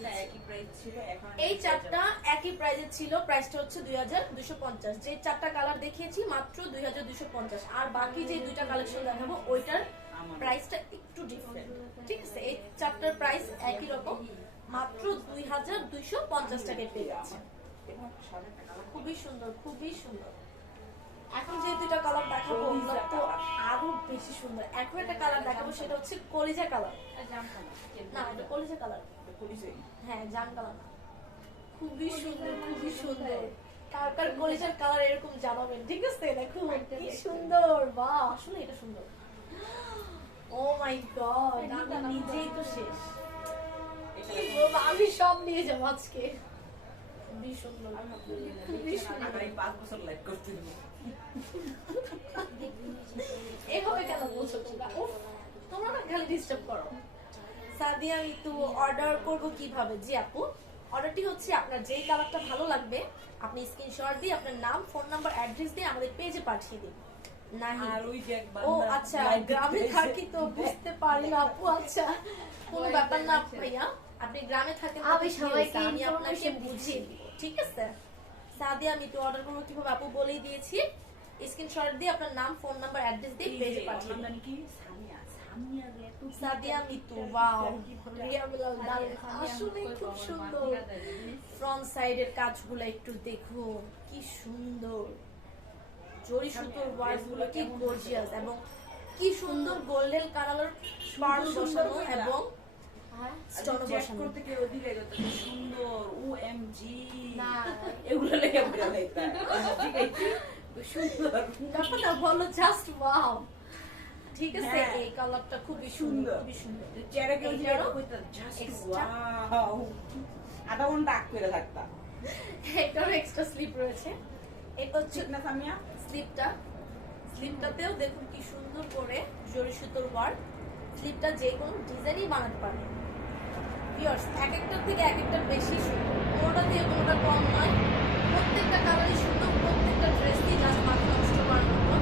এই চারটা একই প্রাইসে ছিল, প্রাইসটা হচ্ছে 2250। যে চারটা কালার দেখিয়েছি মাত্র 2250, আর বাকি যে দুইটা কালেকশন দেখাবো ওইটার প্রাইসটা একটু ডিফারেন্ট, ঠিক আছে? এই চারটার প্রাইস একই রকম, মাত্র 2250 টাকায় পেয়ে যাচ্ছে। খুবই সুন্দর, খুবই সুন্দর। এখন যে দুইটা কালার দেখাবো ওগুলো তো আরো বেশি সুন্দর। এখন একটা কালার দেখাবো, সেটা হচ্ছে কলিজা কালার। না, এটা কলিজা কালার, হ্যাঁ জাম কালার না। খুবই সুন্দর, খুবই সুন্দর। কার কার কলিজার কালার এরকম জানাবেন, ঠিক আছে? দেখুন কি সুন্দর, বাহ, আসলে এটা সুন্দর। ও মাই গড, আমি নিজেই তো শেষ। কি বলবো, আমি সব নিয়ে যাবো আজকে। খুবই সুন্দর, খুবই সুন্দর। এভাবে কেন বলছো তোমরা? উফ, তোমরা না খালি ডিস্টার্ব করো। সাদিয়া মিতু, অর্ডার করব কিভাবে? জি আপু, অর্ডারটি হচ্ছে আপনার যেই কালারটা ভালো লাগবে আপনি স্ক্রিনশট দিয়ে আপনার নাম, ফোন নাম্বার, অ্যাড্রেস দিয়ে আমাদের পেজে পাঠিয়ে দিন। ও আচ্ছা, গ্রামে থাকি তো বুঝতে পারি না আপু। আচ্ছা, কোনো ব্যাপার না ভাইয়া, আপনি গ্রামে থাকেন, আমি আপনাকে বুঝিয়ে দিব, ঠিক আছে? সাদিয়া মিতু, অর্ডার করবো কিভাবে আপু বলেই দিয়েছি। স্ক্রিনশট দিয়ে আপনার নাম, ফোন নাম্বার, অ্যাড্রেস দিয়ে পেজে পাঠিয়ে দিন। সাদিয়া মিতু, ওয়াও, রিয়া বিলাল দারুণ, আসলে খুব সুন্দর। ফ্রন্ট সাইডের কাজগুলো একটু দেখুন, কি সুন্দর। জরি সুতোর ওয়ার্ক গুলো কি গর্জিয়াস, এবং কি সুন্দর গোল্ডেন কালারের পার্ল বসানো এবং স্টোন বসানো। করতে কি ওদিকে কত সুন্দর, ওএমজি না এগুলো লেগে পড়ে লাইতা সুন্দর ব্যাপারটা বলো, জাস্ট ওয়াও, ঠিক আছে? এই কালারটা খুবই সুন্দর, খুবই সুন্দর। চেহারা কেউ যেটা কইতা জাস্ট ওয়াও, আধা ঘন্টা আগ করে থাকতা। এটারও এক্সট্রা স্লিপ রয়েছে। এটা হচ্ছে না সামিয়া স্লিপটাতেও দেখুন কি সুন্দর করে জরি সুতোর ওয়ার্ক। স্লিপটা যে কোনো ডিজাইনই বানাতে পারবে। ভিউয়ার্স, এক একটার থেকে এক একটা বেশি সুন্দর, কোনোটা দিয়ে কোনোটা কম নয়। প্রত্যেকটা কালারই সুন্দর, প্রত্যেকটা ড্রেসই জাস্ট মাথা নষ্ট করার মতো।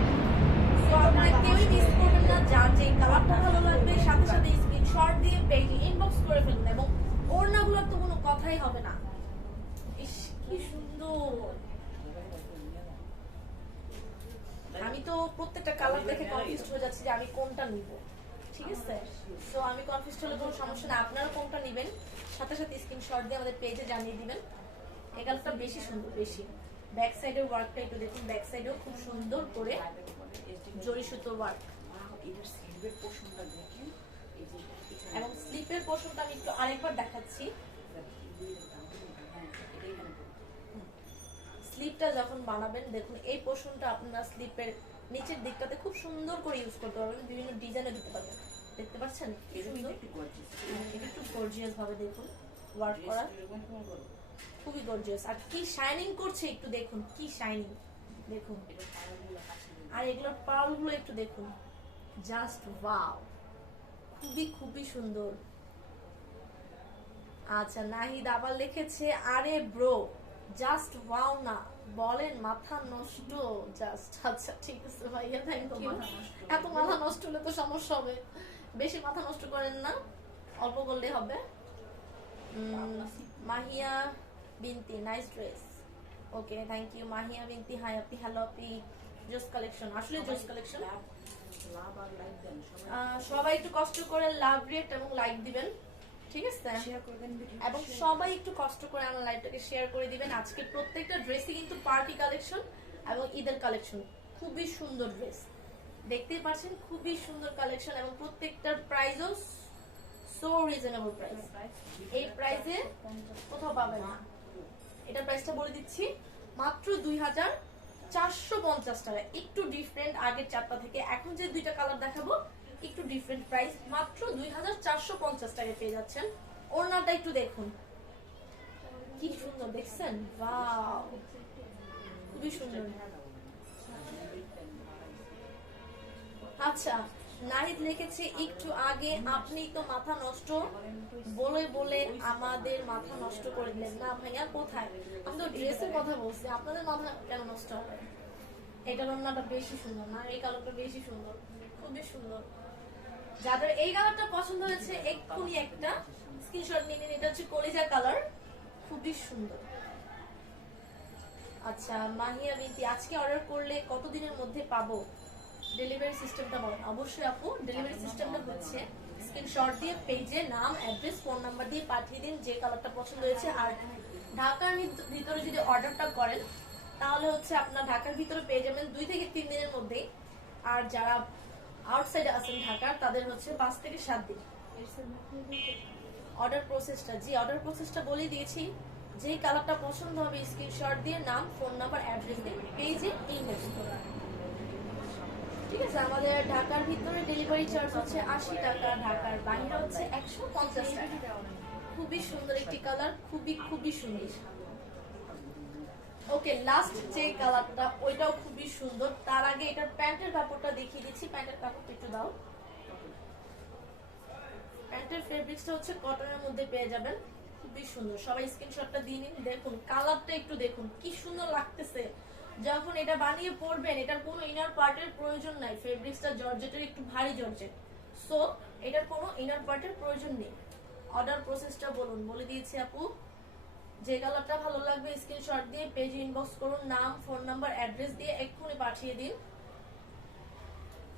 সো আপনারা কেউই মিস করবেন না, যার যে কালারটা ভালো লাগবে সাথে সাথে স্ক্রিনশট দিয়ে পেজে ইনবক্স করে ফেলবেন, এবং ওড়নাগুলোর তো কোনো কথাই হবে না। ইস, কি সুন্দর। আমি তো প্রত্যেকটা কালার দেখে কনফিউজ হয়ে যাচ্ছি যে আমি কোনটা নিব, ঠিক আছে? তো আমি কনফিউজ হলে কোনো সমস্যা না, আপনারা কোনটা নেবেন সাথে সাথে স্ক্রিনশট দিয়ে আমাদের পেজে জানিয়ে দিবেন। এই কালারটা বেশি সুন্দর, বেশি। ব্যাক সাইডের ওয়ার্কটা একটু দেখুন, ব্যাক সাইডেও খুব সুন্দর করে জরি সুতোর ওয়ার্ক, এবং স্লিপের পোর্শনটা আমি একটু আরেকবার দেখাচ্ছি। স্লিপটা যখন বানাবেন দেখুন, এই পোর্শনটা আপনারা স্লিপের নিচের দিকটাতে খুব সুন্দর করে ইউজ করতে পারবেন, বিভিন্ন ডিজাইনে দিতে পারবেন। দেখতে পাচ্ছেন কি সুন্দর, এটা একটু গর্জিয়াস ভাবে দেখুন ওয়ার্ক করা, খুবই গর্জিয়াস। আর কি শাইনিং করছে একটু দেখুন, কি শাইনিং দেখুন। আর এগুলোর পার্ল গুলো একটু দেখুন, জাস্ট ওয়াও, খুবই খুবই সুন্দর। আচ্ছা, নাহিদ আবার লিখেছে, আরে ব্রো জাস্ট ওয়াও না বলেন, মাথা নষ্ট জাস্ট। আচ্ছা ঠিক আছে ভাইয়া, থ্যাংক ইউ। এত মাথা নষ্ট হলে তো সমস্যা হবে, বেশি মাথা নষ্ট করেন না, অল্প করলে হবে। Mahiya Binti, nice dress. Okay, thank you Mahiya Binti. Hi Api, hello আপি, জোস কালেকশন, আসলে জোস কালেকশন। সবাই একটু কষ্ট করে লাভ রেট এবং লাইক দিবেন, ঠিক আছে? এবং সবাই একটু কষ্ট করে আমার লাইভটাকে শেয়ার করে দিবেন। আজকে প্রত্যেকটা ড্রেসই কিন্তু পার্টি কালেকশন এবং ঈদের কালেকশন। খুবই সুন্দর ড্রেস, দেখতেই পাচ্ছেন, খুবই সুন্দর কালেকশন, এবং প্রত্যেকটার প্রাইসও সো রিজনেবল প্রাইস। এই প্রাইসে কোথাও পাবেন না। এটা প্রাইসটা বলে দিচ্ছি, মাত্র 2450 টাকা। একটু ডিফারেন্ট আগের চারটা থেকে, এখন যে দুইটা কালার দেখাবো একটু ডিফারেন্ট প্রাইস, মাত্র 2450 টাকায় পেয়ে যাচ্ছেন। ওড়নাটা একটু দেখুন, কি সুন্দর, দেখছেন? ওয়াও, খুবই সুন্দর। আচ্ছা, নাহিদ লিখেছে, একটু আগে আপনি তো মাথা নষ্ট বলে বলে আমাদের মাথা নষ্ট করে দিলেন। না ভাইয়া, কোথায়? আমি তো ড্রেসের কথা বলছি, আপনাদের মাথা কেন নষ্ট হবে? এটা ওড়নাটা বেশি সুন্দর না? এই কালারটা বেশি সুন্দর, খুবই সুন্দর। যাদের এই কালারটা পছন্দ হয়েছে এক্ষুনি একটা স্ক্রিনশট নিয়ে নিন। এটা হচ্ছে কলিজা কালার, খুবই সুন্দর। আচ্ছা, মাহিয়া বিনতি, আজকে অর্ডার করলে কতদিনের মধ্যে পাবো? ডেলিভারি সিস্টেমটা বলেন। অবশ্যই আপু, ডেলিভারি সিস্টেমটা হচ্ছে স্ক্রিনশট দিয়ে পেজে নাম, অ্যাড্রেস, ফোন নাম্বার দিয়ে পাঠিয়ে দিন যে কালারটা পছন্দ হয়েছে। আর ঢাকার ভিতরে যদি অর্ডারটা করেন তাহলে হচ্ছে আপনার ঢাকার ভিতরে পেয়ে যাবেন 2 থেকে 3 দিনের মধ্যেই। আর যারা আউটসাইডে আছেন ঢাকার, তাদের হচ্ছে 5 থেকে 7 দিন। অর্ডার প্রসেসটা, জি অর্ডার প্রসেসটা বলে দিয়েছি। যেই কালারটা পছন্দ হবে স্ক্রিনশট দিয়ে নাম, ফোন নাম্বার, অ্যাড্রেস দিয়ে পেজে ইনবক্স করুন। ঠিক আছে, আমাদের ঢাকার ভিতরে ডেলিভারি চার্জ হচ্ছে 80 টাকা, ঢাকার বাইরে হচ্ছে 150 টাকা। খুবই সুন্দর একটি কালার, খুবই খুবই সুন্দর। ওকে, লাস্ট যে কালারটা ওইটাও খুবই সুন্দর। তার আগে এটার প্যান্টের কাপড়টা দেখিয়ে দিচ্ছি। প্যান্টের কাপড়টা একটু দাও। প্যান্টের ফেব্রিক্সটা হচ্ছে কটনের মধ্যে পেয়ে যাবেন, খুবই সুন্দর। সবাই স্ক্রিনশটটা দিয়ে নিন। দেখুন কালারটা একটু দেখুন কি সুন্দর লাগতেছে। যখন এটা বানিয়ে পরবেন, এটার কোনো ইনার পার্টের প্রয়োজন নাই। ফেব্রিক্সটা জর্জেটের, একটু ভারী জর্জেট, সো এটার কোনো ইনার পার্টের প্রয়োজন নেই। অর্ডার প্রসেসটা বলুন, বলে দিয়েছি আপু। যে কালারটা ভালো লাগবে স্ক্রিনশট দিয়ে পেজে ইনবক্স করুন, নাম, ফোন নাম্বার, অ্যাড্রেস দিয়ে এক্ষুনি পাঠিয়ে দিন।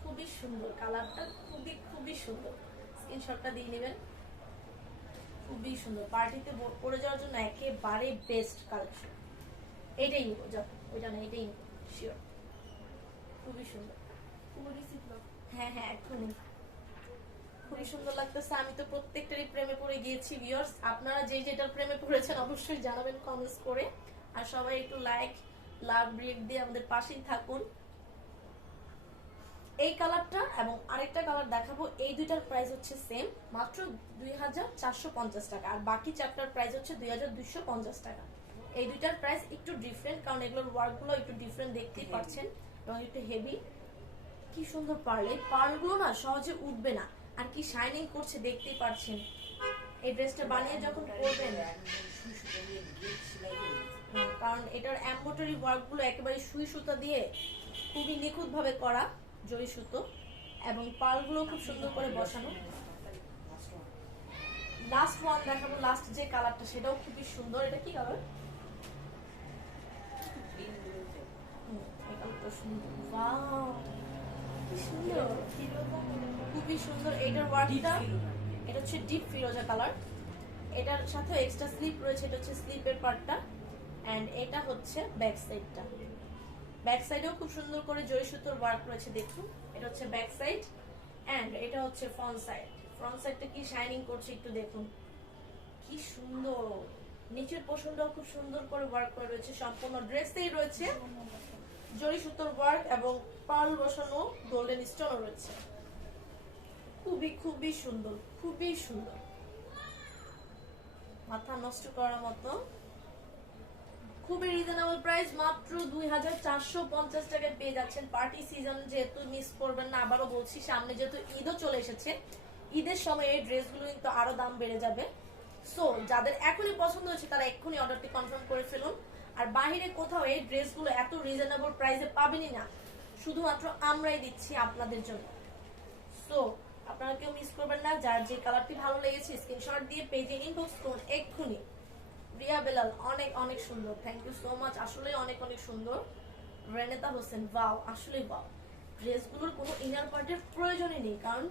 খুবই সুন্দর কালারটা, খুবই খুবই সুন্দর। স্ক্রিনশটটা দিয়ে নেবেন। খুবই সুন্দর, পার্টিতে পরে যাওয়ার জন্য একেবারে বেস্ট কালেকশন। এটাই নিবো, যাও ওইটা না, এটাই নিবো শিওর। খুবই সুন্দর। হ্যাঁ হ্যাঁ, এক্ষুনি। খুবই সুন্দর লাগতেছে। আমি তো প্রত্যেকটারই প্রেমে পড়ে গিয়েছি ভিউয়ার্স। আপনারা যে যেটার প্রেমে পড়েছেন অবশ্যই জানাবেন কমেন্টস করে। আর সবাই একটু লাইক, লাভ, ব্রেক দিয়ে আমাদের পাশেই থাকুন। এই কালারটা এবং আরেকটা কালার দেখাবো, এই দুইটার প্রাইস হচ্ছে সেম, মাত্র 2450 টাকা। আর বাকি চারটার প্রাইস হচ্ছে 2250 টাকা। এই দুইটার প্রাইস একটু ডিফারেন্ট, কারণ এগুলোর ওয়ার্কগুলো একটু ডিফারেন্ট, দেখতেই পাচ্ছেন, এবং একটু হেভি। কি সুন্দর পার্ল, এই পার্লগুলো না সহজে উঠবে না, আর কি শাইনিং করছে দেখতেই পাচ্ছেন। এই ড্রেসটা বানিয়ে যখন পরবেন, কারণ এটার এমব্রয়ডারি ওয়ার্কগুলো একেবারে সুই সুতা দিয়ে খুবই নিখুঁত ভাবে করা, জরি সুতো, এবং পার্লগুলো খুব সুন্দর করে বসানো। লাস্ট ওয়ান দেখাবো, লাস্ট যে কালারটা সেটাও খুবই সুন্দর। এটা কি কালার? খুবই সুন্দর। এটার ওয়ার্কটা, এটা হচ্ছে ডিপ ফিরোজা কালার। এটার সাথে এক্সট্রা স্লিপ রয়েছে, এটা হচ্ছে স্লিপের পার্টটা, এন্ড এটা হচ্ছে ব্যাক সাইডটা। ব্যাক সাইডেও খুব সুন্দর করে জরি সুতোর ওয়ার্ক রয়েছে, দেখুন। এটা হচ্ছে ব্যাক সাইড, এন্ড এটা হচ্ছে ফ্রন্ট সাইড। ফ্রন্ট সাইডটা কি শাইনিং করছে একটু দেখুন, কি সুন্দর। নিচের পোর্শনটাও খুব সুন্দর করে ওয়ার্ক করা রয়েছে। সম্পূর্ণ ড্রেসেই রয়েছে জরি সুতোর ওয়ার্ক এবং পার্ল বসানো, গোল্ডেন স্টোন রয়েছে। খুবই খুবই সুন্দর, খুবই সুন্দর, মাথা নষ্ট করার মতো। খুবই রিজনেবল প্রাইস, মাত্র 2450 টাকায় পেয়ে যাচ্ছেন। পার্টি সিজন যেহেতু মিস করবেন না, আবারও বলছি, সামনে যেহেতু ঈদও চলে এসেছে, ঈদের সময় এই ড্রেসগুলো কিন্তু আরো দাম বেড়ে যাবে। সো যাদের এখনই পছন্দ হয়েছে তারা এক্ষুনি অর্ডারটি কনফার্ম করে ফেলুন। আর বাহিরে কোথাও এই ড্রেসগুলো এত রিজনেবল প্রাইসে পাবেনই না, শুধুমাত্র আমরাই দিচ্ছি আপনাদের জন্য। সো আপনারা কেউ মিস করবেন না। যার যে কালারটি ভালো লেগেছে স্ক্রিনশট দিয়ে পেজে ইনবক্স করুন এক্ষুনি। রিয়া বেলাল, অনেক অনেক সুন্দর, থ্যাংক ইউ সো মাচ, আসলে অনেক অনেক সুন্দর। রেনেতা হোসেন, ওয়াও, আসলে ওয়াও। ড্রেসগুলোর কোনো ইনার পার্টের প্রয়োজনই নেই, কারণ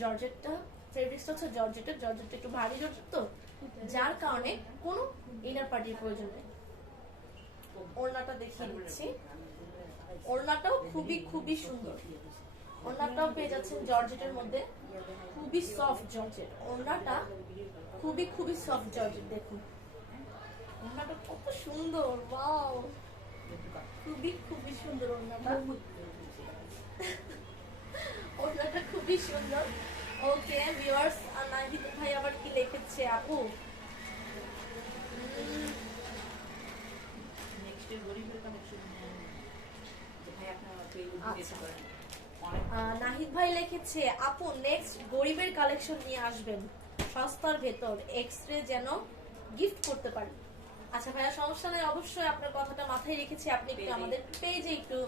জর্জেটটা, ফেব্রিক্সটা হচ্ছে জর্জেটের, জর্জেটটা একটু ভারী জর্জেট, তো যার কারণে কোনো ইনার পার্টির প্রয়োজন নেই। ওড়নাটা দেখিয়ে দিচ্ছি। ওড়নাটাও খুবই খুবই সুন্দর। ওড়নাটাও পেয়ে যাচ্ছেন জর্জেটের মধ্যে, খুবই সফট জর্জেট। ওড়নাটা খুবই খুবই সফট জর্জেট, দেখুন ওড়নাটা কত সুন্দর, ওয়াও, খুবই খুবই সুন্দর ওড়নাটা। ওড়নাটা খুবই সুন্দর। ওকে ভিউয়ার্স, নাহিদ ভাই আবার কি লিখেছে আপু? নাহিদ ভাই লিখেছে আপু নেক্সট গরিবের কালেকশন নিয়ে আসবেন, সস্তার ভেতর, এক্সরে যেন গিফট করতে পারি। আচ্ছা ভাইয়া, সমস্যা নেই, অবশ্যই আপনার কথাটা মাথায় রেখেছি। আপনি একটু আমাদের পেজে একটু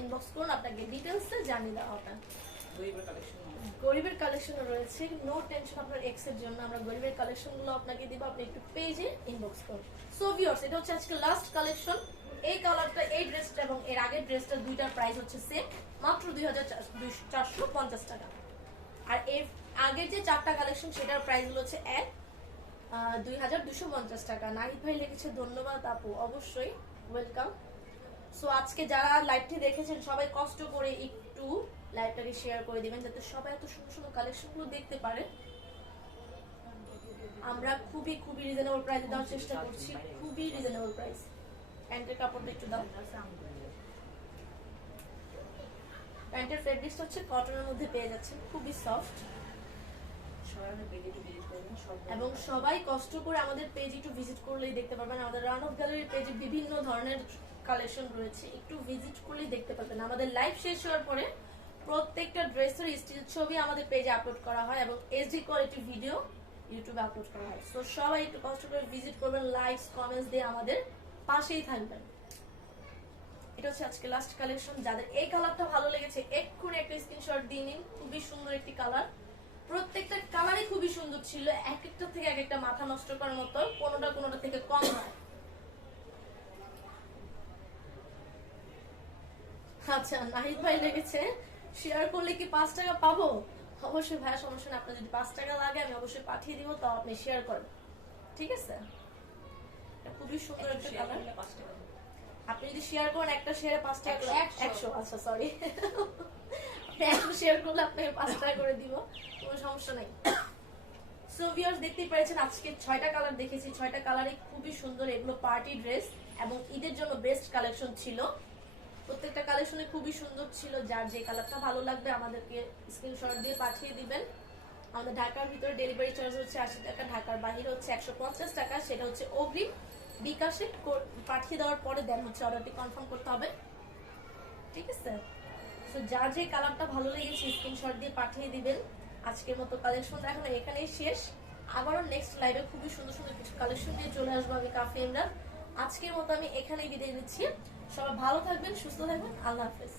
ইনবক্স করুন, আপনাকে ডিটেলসে জানিয়ে দেওয়া হবে। গরিবের কালেকশন রয়েছে, নো টেনশন। আপনার এক্স এর জন্য আমরা গরিবের কালেকশন গুলো আপনাকে দিব, আপনি একটু পেজে ইনবক্স করুন। সো ভিউয়ার্স, এটা হচ্ছে আজকে লাস্ট কালেকশন। এই কালারটা, এই ড্রেসটা এবং এর আগে আগের ড্রেসটা দুইটার প্রাইস হচ্ছে সেম, মাত্র 2450 টাকা। আর এর আগের যে 4টা কালেকশন সেটার প্রাইস গুলো হচ্ছে 2250 টাকা। নাহিদ ভাই লিখেছে ধন্যবাদ আপু, অবশ্যই ওয়েলকাম। সো আজকে যারা লাইভটি দেখেছেন সবাই কষ্ট করে একটু লাইভটাকে শেয়ার করে দিবেন যাতে সবাই এত সুন্দর সুন্দর কালেকশন গুলো দেখতে পারে। আমরা খুবই খুবই রিজনেবল প্রাইসে দেওয়ার চেষ্টা করছি, খুবই রিজনেবল প্রাইস। প্যান্টের কাপড়টা একটু দাও। প্যান্টের ফেব্রিক্সটা হচ্ছে কটনের মধ্যে পেয়ে যাচ্ছেন, খুবই সফট। এবং সবাই কষ্ট করে আমাদের পেজ একটু ভিজিট করলেই দেখতে পারবেন। আমাদের রান অফ গ্যালারির পেজে বিভিন্ন ধরনের কালেকশন রয়েছে, একটু ভিজিট করলেই দেখতে পাবেন। আমাদের লাইভ শেষ হওয়ার পরে প্রত্যেকটা ড্রেসের স্টিল ছবি আমাদের পেজে আপলোড করা হয় এবং এইচডি কোয়ালিটি ভিডিও ইউটিউবে আপলোড করা হয়। সো সবাই একটু কষ্ট করে ভিজিট করবেন, লাইকস কমেন্টস দিয়ে আমাদের পাশেই থাকবেন। এটা হচ্ছে আজকে লাস্ট কালেকশন। যাদের এই কালারটা ভালো লেগেছে এক্ষুনি একটা স্ক্রিনশট দিয়ে নিন। খুবই সুন্দর একটি কালার, প্রত্যেকটা কালারই খুবই সুন্দর ছিল, এক একটা থেকে এক একটা মাথা নষ্ট করার মতো, কোনোটা থেকে কম নয়। আচ্ছা নাহিদ ভাই লেগেছে শেয়ার করলে কি 5 টাকা পাবো? অবশ্যই ভাইয়া, সমস্যা নেই। আপনার যদি 5 টাকা লাগে আমি অবশ্যই পাঠিয়ে দিব, তাও আপনি শেয়ার করেন, ঠিক আছে? খুবই সুন্দর একটা কালার। আপনি যদি শেয়ার করেন একটা শেয়ারে 5 টাকা, 100, আচ্ছা সরি, 100 শেয়ার করলে আপনাকে 5 টাকা করে দিব, কোনো সমস্যা নাই। সো ভিউয়ার্স দেখতেই পেরেছেন আজকে 6টা কালার দেখেছি, 6টা কালারই খুবই সুন্দর। এগুলো পার্টি ড্রেস এবং ঈদের জন্য বেস্ট কালেকশন ছিল। প্রত্যেকটা কালেকশনে খুবই সুন্দর ছিল। যার যে কালারটা ভালো লাগবে আমাদেরকে স্ক্রিনশট দিয়ে পাঠিয়ে দিবেন। আমাদের ঢাকার ভিতরে ডেলিভারি চার্জ হচ্ছে 80 টাকা, ঢাকার বাইরে হচ্ছে 150 টাকা। সেটা হচ্ছে অগ্রিম বিকাশে পাঠিয়ে দেওয়ার পরে দেন হচ্ছে অর্ডারটি কনফার্ম করতে হবে, ঠিক আছে? সো যার যে কালারটা ভালো লেগেছে স্ক্রিনশট দিয়ে পাঠিয়ে দিবেন। আজকের মতো কালেকশন এখন এখানেই শেষ। আবারও নেক্সট লাইভে খুবই সুন্দর সুন্দর কিছু কালেকশন দিয়ে চলে আসবো আমি, কাফি ইমরান। আজকের মতো আমি এখানেই বিদায় নিচ্ছি। সবাই ভালো থাকবেন, সুস্থ থাকবেন, আল্লাহ হাফেজ।